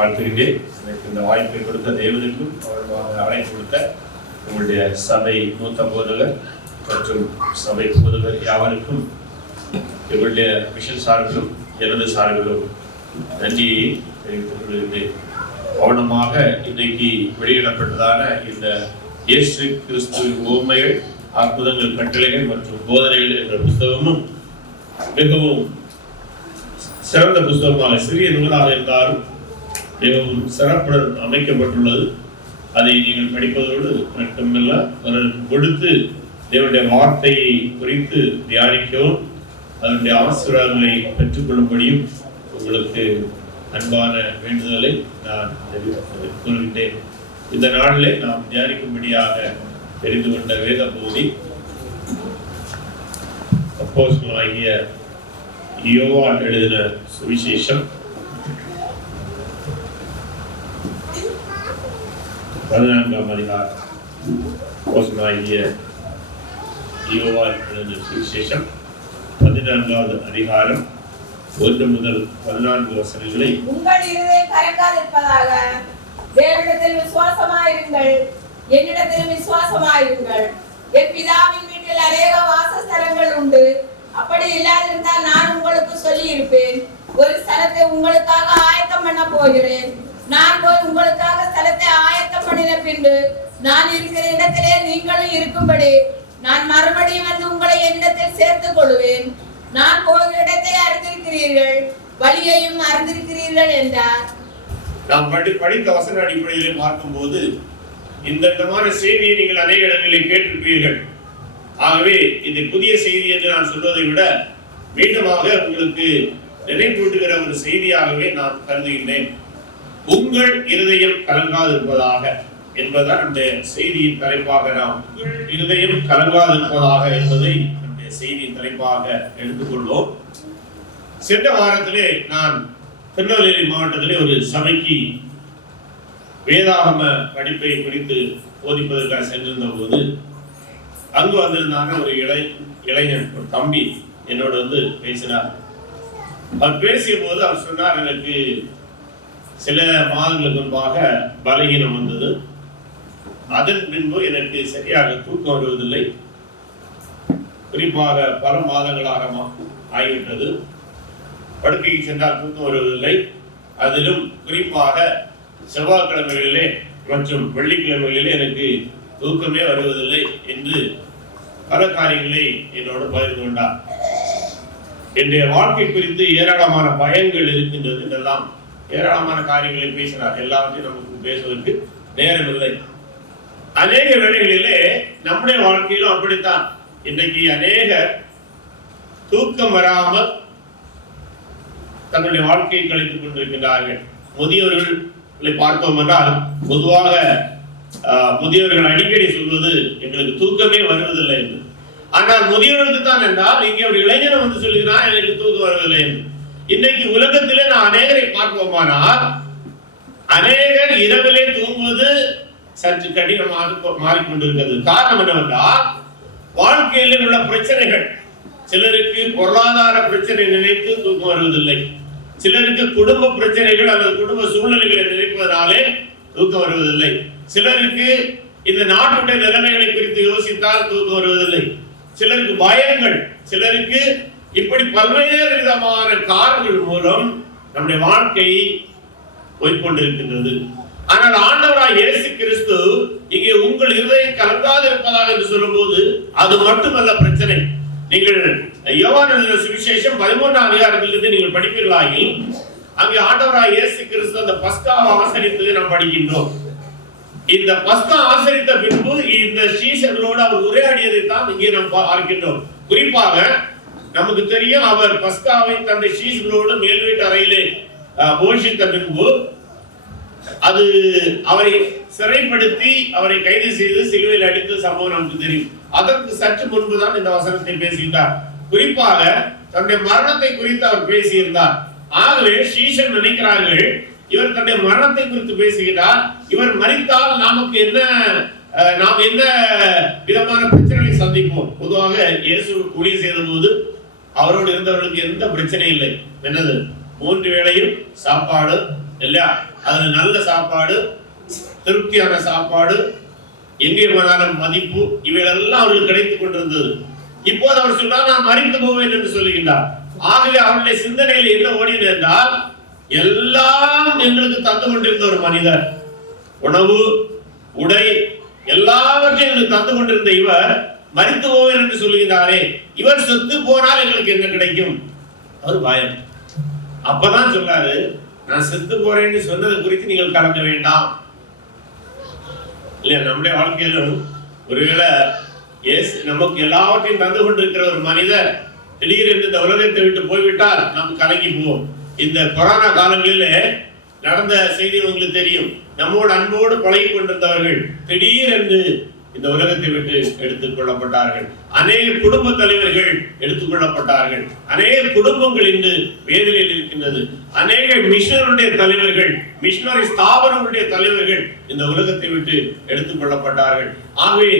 வாழ்த்துகிறேன். எனக்கு இந்த வாய்ப்பை கொடுத்த தேவனுக்கும் அவர்களுக்கு அழைப்பு கொடுத்த உங்களுடைய சபை மூத்த போதகர் மற்றும் சபை போதகர் யாவருக்கும் இவருடைய மிஷன் சார்பிலும் எனது சார்பிலும் நன்றியை தெரிவித்துக் கொள்கிறேன். கவனமாக இன்றைக்கு வெளியிடப்பட்டதான இந்த இயேசு கிறிஸ்துவின் உவமைகள், அற்புதங்கள், கட்டளைகள் மற்றும் போதனைகள் என்ற புத்தகமும் மிகவும் சிறந்த புத்தகமாக, சிறிய நூலாக இருந்தாலும் மிகவும் சிறப்புடன் அமைக்கப்பட்டுள்ளது. அதை நீங்கள் படிப்பதோடு மட்டுமல்ல, அவர்களுக்கு கொடுத்து தேவனுடைய வார்த்தையை குறித்து தியானிக்கவும் அதனுடைய ஆசீர்வாதங்களை பெற்றுக்கொள்ளும்படியும் உங்களுக்கு அன்பான வேண்டுதலை நான் கூறுகின்றேன். இந்த நாளிலே நாம் தியானிக்கும்படியாக தெரிந்து கொண்ட வேத பகுதி அப்போஸ்தலனாகிய யோவான் எழுதின சுவிசேஷம் 14ஆம் அதிகாரம். அப்போஸ்தலனாகிய யோவான் எழுதின சுவிசேஷம் 14வது அதிகாரம் 1 முதல் 14 வசனங்களை. உங்கள் இருதயம் கலங்காதிருப்பதாக, தேவனிடத்தில் விசுவாசமாயிருங்கள், என்னிடத்தில் விசுவாசமாயிருங்கள். என் பிதாவின் வீட்டில் அநேக வாசஸ்தலங்கள் உண்டு. அப்படி இல்லாதிருந்தால் நான் உங்களுக்கு சொல்லி இருப்பேன். ஒரு ஸ்தலத்தை உங்களுக்காக ஆயத்தம் பண்ண போகிறேன். நான் போய் உங்களுக்காக ஸ்தலத்தை ஆயத்தம் பண்ணின பின்பு நான் இருக்கிற இடத்திலே நீங்களும் இருக்கும்படி நான் மறுபடியும் வந்து உங்களை என்னிடத்தில் சேர்த்துக் கொள்வேன். நான் போகிற இடத்தை அறிந்திருக்கிறீர்கள், வழியையும் அறிந்திருக்கிறீர்கள் என்றார். நாம் படித்த வசன அடிப்படையிலே பார்க்கும்போது இந்த விதமான செய்தியை நீங்கள் அநேக இடங்களில் கேட்டிருப்பீர்கள். ஆகவே இது புதிய செய்தி என்று நான் சொல்வதை விட மீண்டுமாக உங்களுக்கு நினைவூட்டுகிற ஒரு செய்தியாகவே நான் கருதுகின்றேன். உங்கள் இருதயம் கலங்காதிருப்பதாக என்பதுதான் நம்முடைய செய்தியின் தலைப்பாக. நாம் உங்கள் இருதயம் கலங்காதிருப்பதாக என்பதை நம்முடைய செய்தியின் தலைப்பாக எடுத்துக்கொள்வோம். சென்ற வாரத்திலே நான் திருநெல்வேலி மாவட்டத்திலே ஒரு சபைக்கு வேதாகம படிப்பை குறித்து போதிப்பதற்காக சென்றிருந்த போது அங்கு வந்திருந்தாங்க ஒரு இளைஞன், ஒரு தம்பி என்னோட வந்து பேசினார். அவர் பேசிய போது அவர் சொன்னார், எனக்கு சில மாதங்களுக்கு முன்பாக பலகீனம் வந்தது. அதன் பின்பு எனக்கு சரியாக தூக்கம் வருவதில்லை. குறிப்பாக பல மாதங்களாக ஆகிவிட்டது. படுக்கைக்கு சென்றால் தூக்கம் வருவதில்லை. அதிலும் குறிப்பாக செவ்வாய்க்கிழமைகளிலே மற்றும் வெள்ளிக்கிழமைகளிலே எனக்கு தூக்கமே வருவதில்லை என்று பல காரியங்களை என்னோடு பகிர்ந்து கொண்டார். என்னுடைய வாழ்க்கை குறித்து ஏராளமான பயங்கள் இருக்கின்றது என்றெல்லாம் ஏராளமான காரியங்களை பேசினார். எல்லாவற்றையும் நமக்கு பேசுவதற்கு நேரம் இல்லை. அநேக வேளைகளிலே நம்முடைய வாழ்க்கையிலும் அப்படித்தான். இன்றைக்கு அநேக தூக்கம் வராமல் தங்களுடைய வாழ்க்கையை கழித்துக் கொண்டிருக்கின்றார்கள். முதியவர்களை பார்த்தோம் என்றால் பொதுவாக முதியவர்கள் அடிக்கடி சொல்வது எங்களுக்கு தூக்கமே வருவதில்லை என்று. ஆனால் முதியவர்களுக்கு தான் என்றால் இங்கே ஒரு இளைஞனை வந்து சொல்லுகிறான் எனக்கு தூக்கம் வருவதில்லை என்று. இன்னைக்கு உலகத்திலே நான் அநேகரை பார்ப்போமானால் அநேகர் இரவிலே தூங்குவது சற்று கடினமாக மாறிக்கொண்டிருக்கிறது. காரணம் என்னவென்றால் வாழ்க்கையில் உள்ள பிரச்சனைகள். சிலருக்கு பொருளாதார பிரச்சனை நினைத்து தூக்கம் வருவதில்லை. சிலருக்கு குடும்ப பிரச்சனைகள் அல்லது குடும்ப சூழ்நிலைகளை நினைப்பதனாலே தூக்கம் வருவதில்லை. சிலருக்கு இந்த நாட்டுடைய நிலைமைகளை குறித்து யோசித்தால் தூக்கம் வருவதில்லை. சிலருக்கு பயங்கள், சிலருக்கு இப்படி பல்வேறு விதமான காரணங்கள் மூலம் நம்முடைய வாழ்க்கை போய்கொண்டிருக்கின்றது. ஆனால் ஆண்டவராய் இயேசு கிறிஸ்து இங்கே உங்கள் இருதயம் கலங்காது இருப்பதாக என்று சொல்லும்போது அது மட்டுமல்ல பிரச்சனை. நீங்கள் யோவான் எழுதின சுவிசேஷம் 13ஆம் அதிகாரத்திலிருந்து நீங்கள் படிப்பீர்களாகில் அங்கே ஆண்டவராய் இயேசு கிறிஸ்து அந்த பஸ்காவை ஆசரித்ததை நாம் படிக்கின்றோம். இந்த பஸ்கா ஆசரித்த பின்பு இந்த சீஷர்களோடு அவர் உரையாடியதை தான் இங்கே நாம் பார்க்கின்றோம். குறிப்பாக நமக்கு தெரியும், அவர் பஸ்காவை தன்னுடைய சீஷர்களோடு மேல் வீட்டு அறையிலே போஷித்த பின்பு அது அவரை சிறைப்படுத்தி அவரை கைது செய்து சிலுவையில் அடித்த சம்பவம் நமக்கு தெரியும். அதற்கு சற்று முன்புதான் இந்த வசனத்தை பேசுகின்றார். குறிப்பாக தன்னுடைய மரணத்தை குறித்து அவர் பேசியிருந்தார். ஆகவே சீஷன் நினைக்கிறார்கள், இவர் தன்னுடைய மரணத்தை குறித்து பேசுகிறார், இவர் மரித்தால் நமக்கு நாம் என்ன விதமான பிரச்சனைகளை சந்திப்போம். பொதுவாக இயேசு ஊழியம் செய்த போது அவரோடு இருந்தவர்களுக்கு எந்த பிரச்சனையும் இல்லை. என்னது, 3 வேளையும் சாப்பாடு இல்லையா, அதுல நல்ல சாப்பாடு, திருப்தியான சாப்பாடு, எங்கே போனாலும் மதிப்பு, இவைகளெல்லாம் அவர்களுக்கு கிடைத்துக் கொண்டிருந்தது. இப்போது அவர் சொல்றார், நான் மரித்து போவேன் என்று சொல்லுகின்றார். ஆகவே அவருடைய சிந்தனையில் என்ன ஓடினது என்றால், எல்லாம் எங்களுக்கு தந்து கொண்டிருந்த ஒரு மனிதர், உணவு, உடை எல்லாவற்றையும் எங்களுக்கு தந்து கொண்டிருந்த இவர் மரித்து போவேன் என்று சொல்லுகிறாரே, இவர் செத்து போனால் எங்களுக்கு என்ன கிடைக்கும்? அவர் பயம். அப்பதான் சொல்றாரு, நான் செத்து போறேன்னு சொன்னது குறித்து நீங்கள் கலங்க வேண்டாம். இல்லையா, நம்முடைய வாழ்க்கையிலும் ஒருவேளை நமக்கு எல்லாவற்றையும் தந்து கொண்டிருக்கிற ஒரு மனிதர் திடீரென்று இந்த உலகத்தை விட்டு போய்விட்டால் நாம் கலங்கி போவோம். இந்த கொரோனா காலங்களில் நடந்த செய்தி உங்களுக்கு தெரியும். நம்மோடு அன்போடு பழகி கொண்டிருந்தவர்கள் திடீரென்று இந்த உலகத்தை விட்டு எடுத்துக் கொள்ளப்பட்டார்கள். அநேக குடும்ப தலைவர்கள் எடுத்துக் கொள்ளப்பட்டார்கள். அநேக குடும்பங்கள் இன்று வேதனையில் இருக்கின்றது. அநேக மிஷனருடைய தலைவர்கள், மிஷனரி ஸ்தாபனங்களுடைய தலைவர்கள் இந்த உலகத்தை விட்டு எடுத்துக் கொள்ளப்பட்டார்கள். ஆகவே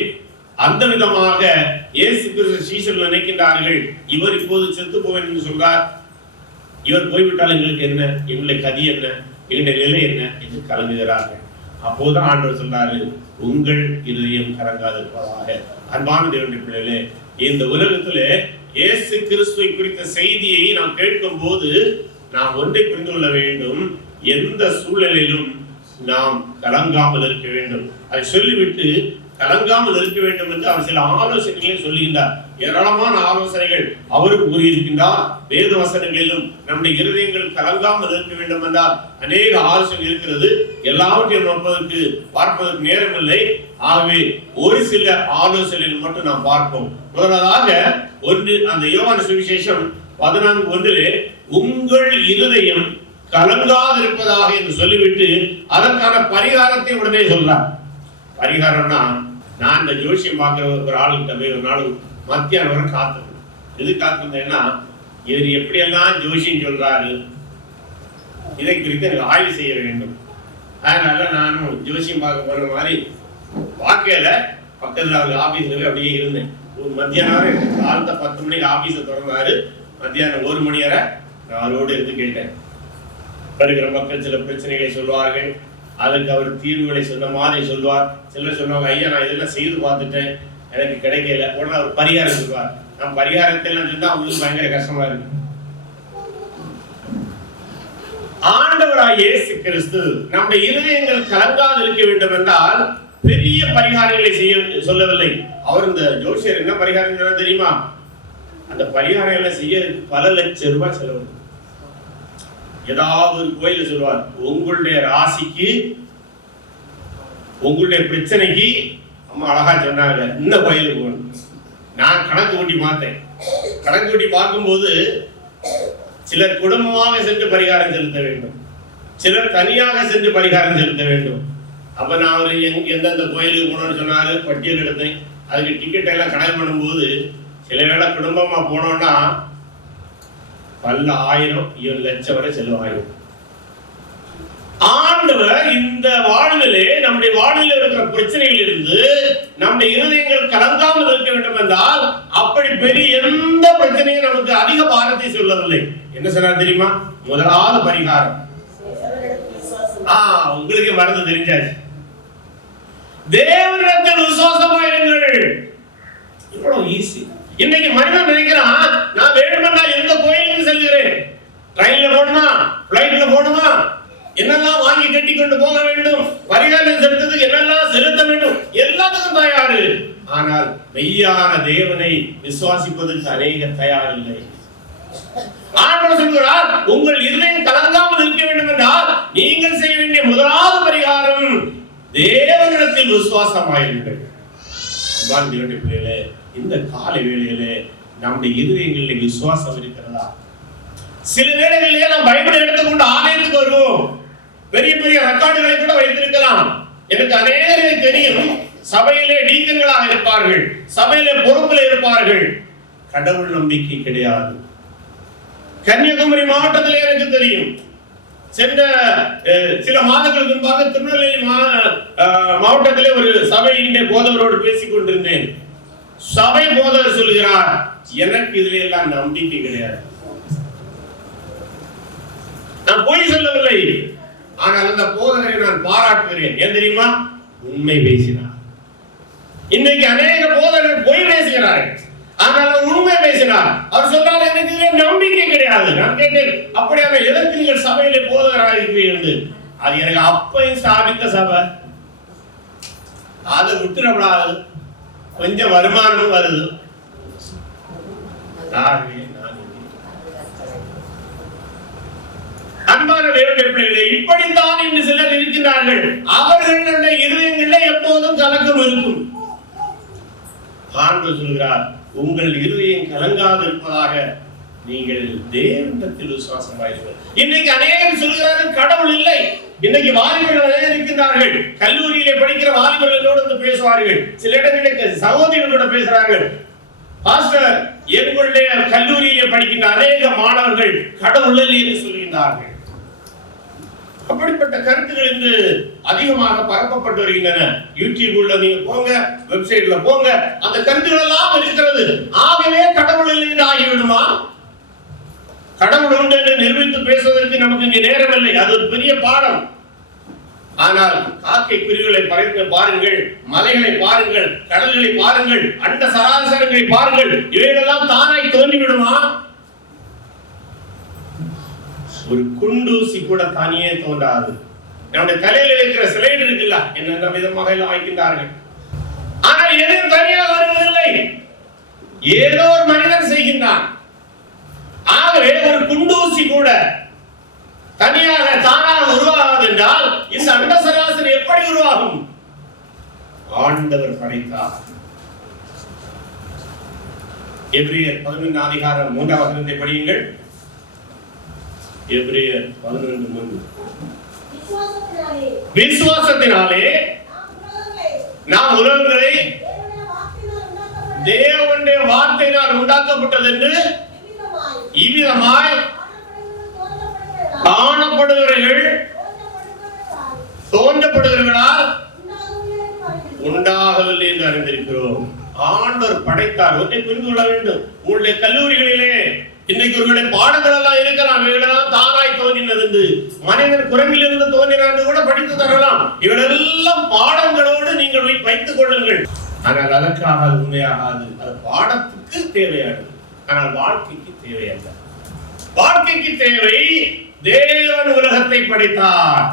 அந்த விதமாக இயேசு கிறிஸ்து சீஷர்கள் நினைக்கின்றார்கள், இவர் இப்போது செத்து போவேன் என்று சொல்றார், இவர் போய்விட்டால் எங்களுக்கு என்ன, எங்களுடைய கதி என்ன, எங்களுடைய நிலை என்ன என்று கலங்குகிறார்கள். அப்போதுதான் ஆண்டவர் சொல்றாரு, உங்கள் இதயம் கலங்காதிருப்பதாக. அன்பான தேவனுடைய பிள்ளைகளே, இந்த உலகத்திலே இயேசு கிறிஸ்துவை குறித்த செய்தியை நாம் கேட்கும் போது நாம் ஒன்றை புரிந்து கொள்ள வேண்டும், எந்த சூழ்நிலையிலும் நாம் கலங்காமல் இருக்க வேண்டும். அதை சொல்லிவிட்டு கலங்காமல் இருக்க வேண்டும் என்று அவர் சில ஆலோசனைகளை சொல்லுகின்றார். ஏராளமான ஆலோசனைகள் அவருக்கு கூறியிருக்கின்றார். வேத வசனங்களிலும் நம்முடைய இருதயங்கள் கலங்காமல் இருக்க வேண்டும் என்றால் அநேக ஆலோசனை இருக்கிறது. எல்லாவற்றையும் பார்ப்பதற்கு நேரமில்லை. ஆகவே ஒரு சில ஆலோசனைகள் மட்டும் நாம் பார்ப்போம். முதலாவதாக ஒன்று, அந்த யோவான் சுவிசேஷம் 14:1 உங்கள் இருதயம் கலங்காதிருப்பதாக என்று சொல்லிவிட்டு அதற்கான பரிகாரத்தை உடனே சொல்றார். பரிகாரம்னா, நான் இந்த ஜோசியம் பார்க்கிற ஒரு ஆளுகிட்ட போய் ஒரு நாள் மத்தியானம் வரை காத்திருந்தேன். எது காத்திருந்தேன்னா, இவர் எப்படியெல்லாம் ஜோசியம் சொல்றாரு, இதை குறித்து எனக்கு ஆய்வு செய்ய வேண்டும். அதனால நானும் ஜோசியம் பார்க்க போற மாதிரி பார்க்கல, பக்கத்துல அவர் ஆபீஸ்ல போய் அப்படியே இருந்தேன். ஒரு மத்தியானம் காலத்தை 10 மணிக்கு ஆபீஸை திறந்தாரு. மத்தியானம் 1 மணி வரை நான் அவரோடு இருந்து கேட்டேன். வருகிற மக்கள் சில பிரச்சனைகளை சொல்வார்கள், அதுக்கு அவர் தீர்வுகளை சொன்ன மாதிரி சொல்வார். சிலர் சொன்னாங்க, ஐயா நான் இதெல்லாம் செய்து பார்த்துட்டேன், எனக்கு கிடைக்கல. உடனே அவர் பரிகாரம் சொல்வார். நான் பரிகாரத்தை எல்லாம் சொன்னா அவங்களுக்கு பயங்கர கஷ்டமா இருக்கு. ஆண்டவராகிய இயேசு கிறிஸ்து நம்முடைய இருதயங்கள் கலங்காது இருக்க வேண்டும் என்றால் பெரிய பரிகாரங்களை செய்ய சொல்லவில்லை. அவர் இந்த ஜோசியர் என்ன பரிகாரம் தெரியுமா? அந்த பரிகாரங்களை செய்ய பல லட்சம் ரூபாய் செலவு. ஏதாவது ஒரு கோயில சொல்வார், உங்களுடைய ராசிக்கு, உங்களுடைய பிரச்சனைக்கு, அம்மா அழகா சொன்னாங்க, இந்த கோயிலுக்கு போகணும். நான் கணக்கு கூட்டி பார்த்தேன். கணக்கு கூட்டி பார்க்கும்போது சிலர் குடும்பமாக சென்று பரிகாரம் செலுத்த வேண்டும், சிலர் தனியாக சென்று பரிகாரம் செலுத்த வேண்டும். அப்ப நான் அவர் எந்தெந்த கோயிலுக்கு போனோம்னு சொன்னாரு, பட்டியல் எடுத்தேன். அதுக்கு டிக்கெட் எல்லாம் கணக்கு பண்ணும்போது சில வேளை குடும்பமா போனோம்னா பல ஆயிரம், 7 லட்சம் வரை செலவாயிரும். ஆண்டவர் இந்த வாழ்விலே, நம்முடைய வாழ்வில் இருக்கிற பிரச்சனையில் இருந்து நம்முடைய இருதயங்கள் கலங்காமல் இருக்க வேண்டும் என்றால் அப்படி பெரிய எந்த பிரச்சனையும் நமக்கு அதிக பாரத்தை சொல்லவில்லை. என்ன சொன்னார் தெரியுமா? முதலாவது பரிகாரம், உங்களுக்கு மறந்து தெரிஞ்சாச்சு, தேவனிடத்தில் விசுவாசமாயிருங்கள். இவ்வளவு ஈஸி. இன்னைக்கு மனிதன் நினைக்கிறான், நான் வேண்டுமென்றா எந்த கோயிலுக்கு செல்கிறேன், ட்ரெயின்ல போகணுமா, பிளைட்ல போகணுமா, என்னெல்லாம் வாங்கி கட்டி கொண்டு போக வேண்டும், பரிகாரம் செலுத்ததுக்கு என்னெல்லாம் செலுத்த வேண்டும், எல்லாத்துக்கும் தயாரு. ஆனால் மெய்யான தேவனை விசுவாசிப்பதற்கு அநேக தயார் இல்லை. ஆண்டவர் சொல்கிறார், உங்கள் இருதயம் கலங்காமல் இருக்க வேண்டும் என்றால் நீங்கள் செய்ய வேண்டிய முதலாவது பரிகாரம் தேவனிடத்தில் விசுவாசமாயிருங்கள். இந்த காலை வேளையிலே நம்முடைய இருதயங்களில் விசுவாசம் இருக்கிறதா? சில வேளைகளிலே நாம் பைபிளை எடுத்துக்கொண்டு ஆலயத்துக்கு வருவோம். பெரிய பெரிய ரெக்கார்டுகளை கூட வைத்திருக்கலாம். எனக்கு அநேகரை தெரியும், சபையிலே டீக்கன்களாக இருப்பார்கள், சபையிலே பொறுப்பில் இருப்பார்கள், கடவுள் நம்பிக்கை கிடையாது. கன்னியாகுமரி மாவட்டத்தில் எனக்கு தெரியும், சென்ற சில மாதங்களுக்கு முன்பாக திருநெல்வேலி மாவட்டத்திலே ஒரு சபையினுடைய போதவரோடு பேசிக் கொண்டிருந்தேன். சபை போதவர் சொல்கிறார், எனக்கு இதுல எல்லாம் நம்பிக்கை கிடையாது. நான் போய் சொல்லவில்லை. ஆனால் அந்த போதகரை நான் பாராட்டுகிறேன். ஏன் தெரியுமா? உண்மை பேசினார். இன்னைக்கு அநேக போதகர்கள் பொய் பேசுகிறார்கள், ஆனால் உண்மை பேசினார். அவர் சொன்னார், எனக்கு நம்பிக்கை கிடையாது. நான் கேட்டேன், அப்படியான எதற்கு நீங்கள் சபையிலே போதகராக இருக்கிறீர்கள்? அது எனக்கு அப்பையும் ஸ்தாபித்த சபை, அதை விட்டுறப்படாது, கொஞ்சம் வருமானமும் வருது. அன்பான தேவனுடைய பிள்ளைகளே, இப்படித்தான் இன்று சிலர் இருக்கின்றார்கள். அவர்களுடைய இருதயங்களில் எப்போதும் கலக்கம் இருக்கும். ஆண்டவர் சொல்கிறார், உங்கள் இருதயம் கலங்காது இருப்பதாக நீங்கள் தேவனிடத்தில் விசுவாசமாயிருங்கள். இன்னைக்கு அநேகர் சொல்கிறார்கள் கடவுள் இல்லை. இன்னைக்கு வாலிபர்கள் அநேகர் இருக்கின்றார்கள். கல்லூரியிலே படிக்கிற வாலிபர்களோடு வந்து பேசுவார்கள். சில இடங்களில் சகோதரிகளோட பேசுறார்கள். பாஸ்டர், எங்களுடைய கல்லூரியிலே படிக்கின்ற அநேக மாணவர்கள் கடவுள் இல்லை என்று சொல்கின்றார்கள். அப்படிப்பட்ட கருத்துக்கள் இன்று அதிகமாக பரப்பப்பட்டு வருகின்றன. யூடியூப்ல நீங்க போங்க, வெப்சைட்ல போங்க, அந்த கருத்துக்கள் எல்லாம் இருக்கிறது. ஆகவே கடவுள் இல்லை என்று ஆகிவிடுமா? கடவுள் உண்டு என்று நிரூபித்து பேசுவதற்கு நமக்கு இங்கே நேரம் இல்லை. அது ஒரு பெரிய பாடம். ஆனால் காக்கை குருவிகளை பாருங்கள், மலைகளை பாருங்கள், கடல்களை பாருங்கள், அண்ட சராசரங்களை பாருங்கள், இவைகளெல்லாம் தானாய் தோன்றிவிடுமா? ஒரு குண்டூசி கூட தானியே தோன்றாது. நம்முடைய தலையில இருக்கிற ஸ்லைடு இருக்குல்ல, என்னென்ன விதமாக எல்லாம் வைக்கின்றார்கள். ஆனால் எதுவும் தனியாக வருவதில்லை, ஏதோ ஒரு மனிதன் செய்கின்றான். ஆகவே ஒரு குண்டூசி கூட தனியாக தானாக உருவாகாது என்றால் இந்த அண்ட சராசரி எப்படி உருவாகும்? ஆண்டவர் படைத்தார். எபிரேயர் 11 அதிகாரம் 3ஆம் வசனத்தை படியுங்கள். எபிரேயர் 11:3. விசுவாசத்தினாலே நாம் உலகங்களை தேவனுடைய வார்த்தையினால் உண்டாக்கப்பட்டது என்று இவ்விதமாய் காணப்படுகிறவர்கள் தோன்றப்படுகிறவர்களால் உண்டாகவில்லை என்று அறிந்திருக்கிறோம். ஆண்டவர் படைத்தார். ஒன்றை புரிந்து கொள்ள வேண்டும். உங்களுடைய கல்லூரிகளிலே இன்றைக்கு ஒருவேளை பாடங்கள் எல்லாம் இருக்கலாம். இவைகளெல்லாம் தானாய் தோன்றினது என்று, மனிதன் குரங்கிலிருந்து தோன்றினார் கூட படித்து தரலாம். இவைகளெல்லாம் பாடங்களோடு நீங்கள் வைத்துக் கொள்ளுங்கள். ஆனால் அதற்காக அது உண்மையாகாது. அது பாடத்துக்கு தேவையானது, ஆனால் வாழ்க்கைக்கு தேவையல்ல. வாழ்க்கைக்கு தேவை தேவன் உலகத்தை படைத்தார்.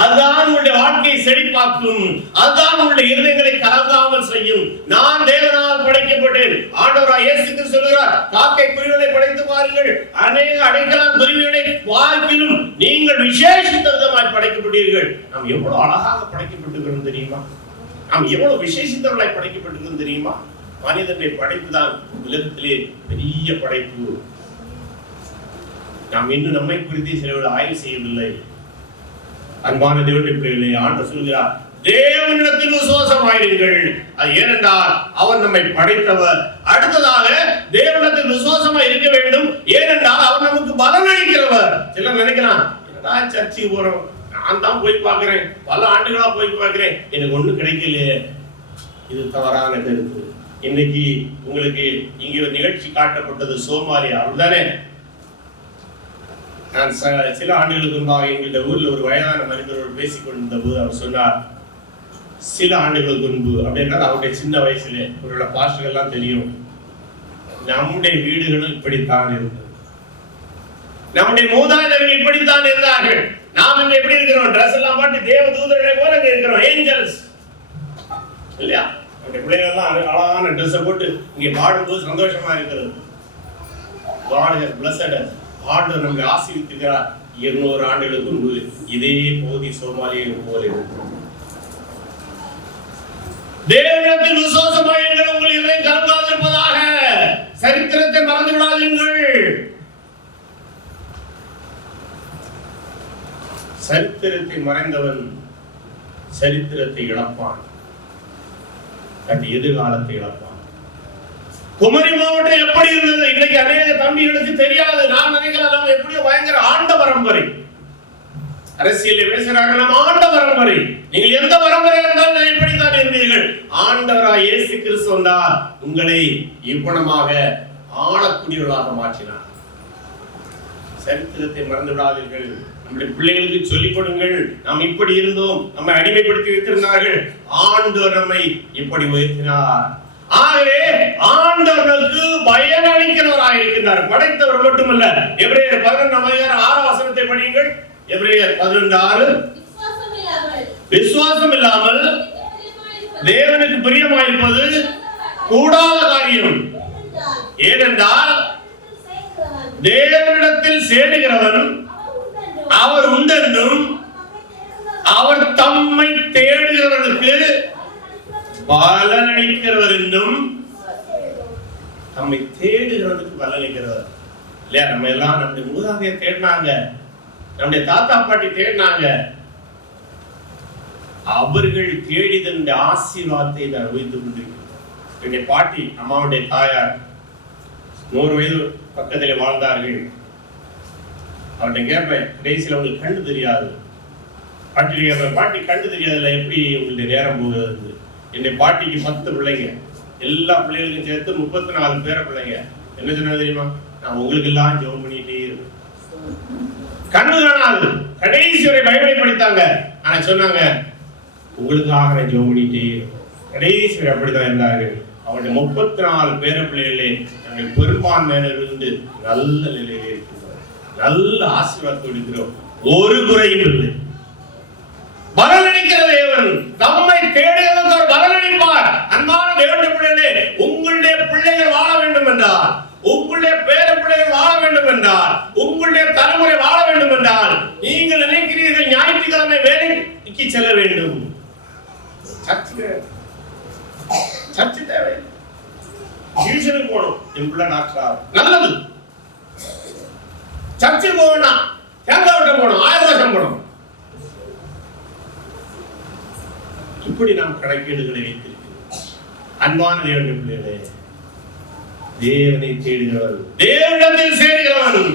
அதுதான் உங்களுடைய வாழ்க்கையை செழிப்பாக்கும். அதுதான் உங்களுடைய இருதயங்களை கலங்காமல் செய்யும். நான் தேவனால் படைக்கப்பட்டேன். ஆண்டவராய் இயேசு கிறிஸ்து சொல்கிறார், காக்கை குருவிகளை படைத்து பாருங்கள், அநேக அடைக்கலான் குருவிகளை பார்க்கிலும் நீங்கள் விசேஷித்த விதமாய் படைக்கப்பட்டீர்கள். நாம் எவ்வளவு அழகாக படைக்கப்பட்டிருக்கிறோம் தெரியுமா? நாம் எவ்வளவு விசேஷித்தவர்களாய் படைக்கப்பட்டிருக்கிறோம் தெரியுமா? மனிதனுடைய படைப்பு தான் உலகத்திலே பெரிய படைப்பு. நாம் இன்னும் நம்மை குறித்து சில ஆய்வு செய்யவில்லை. அன்பான தேவனுடைய பிள்ளைகளே, ஆண்டவர் சொல்கிறார், தேவனிடத்தில் விசுவாசமாயிருங்கள். அது ஏனென்றால் அவர் நம்மை படைத்தவர். அடுத்ததாக தேவனிடத்தில் விசுவாசமா இருக்க வேண்டும். ஏனென்றால் அவர் நமக்கு பலன் அளிக்கிறவர். சிலர் நினைக்கலாம், என்னடா சர்ச்சுக்கு போறோம், நான் தான் போய் பார்க்கிறேன், பல ஆண்டுகளா போய் பார்க்கிறேன், எனக்கு ஒண்ணும் கிடைக்கலையே. இது தவறான கருத்து. இன்னைக்கு உங்களுக்கு இங்கே ஒரு நிகழ்ச்சி காட்டப்பட்டது சோமாலியா, அப்படிதானே? நான் சில ஆண்டுகளுக்கு முன்பாக எங்களுடைய ஊர்ல ஒரு வயதான மனிதரோடு பேசிக் கொண்டிருந்த போது அவர் சொன்னார், சில ஆண்டுகளுக்கு முன்பு அப்படின்னா அவருடைய சின்ன வயசுல அவரோட பாஸ்டர்கள் எல்லாம் தெரியும், நம்முடைய வீடுகளும் இப்படித்தான் இருந்தது, நம்முடைய மூதாதையர்கள் இப்படித்தான் இருந்தார்கள். நாம் இங்க எப்படி இருக்கிறோம்? ட்ரெஸ் எல்லாம் பாட்டு தேவ தூதர்களை போல இருக்கிறோம், ஏஞ்சல்ஸ் இல்லையா? நம்முடைய பிள்ளைகள் எல்லாம் அழகான ட்ரெஸ்ஸை போட்டு இங்கே பாடும்போது சந்தோஷமா இருக்கிறது. God has blessed us. ஆண்டவர் நம்மை ஆசீர்வதிக்கிறார். 200 ஆண்டுகளுக்கு முன்பு இதே பகுதி சோமாலியை போல இருக்கும். தேவனிடத்தில் விசுவாசமாயிருங்கள், உங்கள் இதயம் கலங்காதிருப்பதாக. சரித்திரத்தை மறந்து விடாதீர்கள். சரித்திரத்தை மறைந்தவன் சரித்திரத்தை இழப்பான், தன் எதிர்காலத்தை இழப்பான். குமரி மாவட்டம் எப்படி இருந்தது? இன்னைக்கு அநேக தம்பிகளுக்கு தெரியாது. நான் நினைக்கிறேன், நம்ம எப்படியோ பயங்கர ஆண்ட பரம்பரை அரசியல் பேசுறாங்க. நம்ம ஆண்ட பரம்பரை. நீங்கள் எந்த பரம்பரை இருந்தாலும் எப்படித்தான் இருந்தீர்கள்? ஆண்டவராய் இயேசு கிறிஸ்து வந்தார், உங்களை இவ்வளமாக ஆளக்கூடியவர்களாக மாற்றினார். சரித்திரத்தை மறந்து விடாதீர்கள். நம்முடைய பிள்ளைகளுக்கு சொல்லிக் கொடுங்கள். நாம் இப்படி இருந்தோம், நம்மை அடிமைப்படுத்தி வைத்திருந்தார்கள், ஆண்டவர் நம்மை இப்படி உயர்த்தினார். ஆகவே ஆண்டவர்களுக்கு பயனளிக்கிறவராக இருக்கின்றார். படைத்தவர் மட்டுமல்ல. எபிரேயர் 11:6 படியுங்கள். எபிரேயர் 11:6. விசுவாசம் இல்லாமல் தேவனுக்கு பிரியமாயிருப்பது கூடாத காரியம். ஏனென்றால் தேவனிடத்தில் சேருகிறவன் அவர் உண்டென்றும் அவர் தம்மை தேடுகிறவர்களுக்கு பலனளிக்கிறவர் என்றும். நம்மை தேடுகிறவனுக்கு பலனளிக்கிறவர் இல்லையா? நம்ம எல்லாம் நம்முடைய மூதாதையர் தேடினாங்க, நம்முடைய தாத்தா பாட்டி தேடினாங்க. அவர்கள் தேடிதன் ஆசீர்வாதத்தை அனுபவித்துக் கொண்டிருக்கிறார். என்னுடைய பாட்டி, அம்மாவுடைய தாயார் 100 வயது பக்கத்திலே வாழ்ந்தார்கள். அவர்கிட்ட கேட்பேன், கடைசியில் உங்களுக்கு கண்ணு தெரியாது. பாட்டி கேட்பேன், பாட்டி கண்ணு தெரியாதுல்ல, எப்படி உங்களுடைய நேரம் போகிறது? என்னுடைய பாட்டிக்கு 10 பிள்ளைங்க, எல்லா பிள்ளைகளுக்கும் சேர்த்து 34 பேர பிள்ளைங்க. என்ன சொன்னா தெரியுமா? நான் உங்களுக்கு எல்லாம் ஜெபம் பண்ணிட்டே இருக்கேன். கண்ணு காணாது, கடைசி வரை பைபிளை படித்தாங்க. ஆனா சொன்னாங்க, உங்களுக்காக நான் ஜெபம் பண்ணிட்டே இருக்கேன். கடைசி வரை அப்படித்தான் இருந்தார்கள். அவருடைய 34 பேர பிள்ளைகளே நாங்கள் பெரும்பான்மையினர் இருந்து நல்ல நிலையிலே இருக்கிறோம், நல்ல ஆசீர்வாதத்தோடு இருக்கிறோம், ஒரு குறையும் இல்லை. பலனளிக்கிற தேவன் நம்மை தேடுகிறவருக்கு அவர் பலனளிப்பார். அன்பான தேவனுடைய பிள்ளைகளே, உங்களுடைய பிள்ளைகள் வாழ வேண்டும் என்றால், உங்களுடைய பேர பிள்ளைகள் வாழ வேண்டும் என்றால், உங்களுடைய தலைமுறை வாழ வேண்டும் என்றால், நீங்கள் நினைக்கிறீர்கள் ஞாயிற்றுக்கிழமை வேலைக்கு செல்ல வேண்டும். சர்ச்சு தேவை, டியூஷனுக்கு போகணும், என் பிள்ளை டாக்டர் நல்லது. சர்ச்சுக்கு போகணும்னா தேங்காய் வெட்ட போகணும், 1000 வருஷம் போகணும். இப்படி நாம் கணக்கீடுகளை வைத்திருக்கிறோம். அன்பான தேவனுடைய பிள்ளைகளே, தேவனை தேடுகிறவர், தேவனிடத்தில் சேருகிறவன்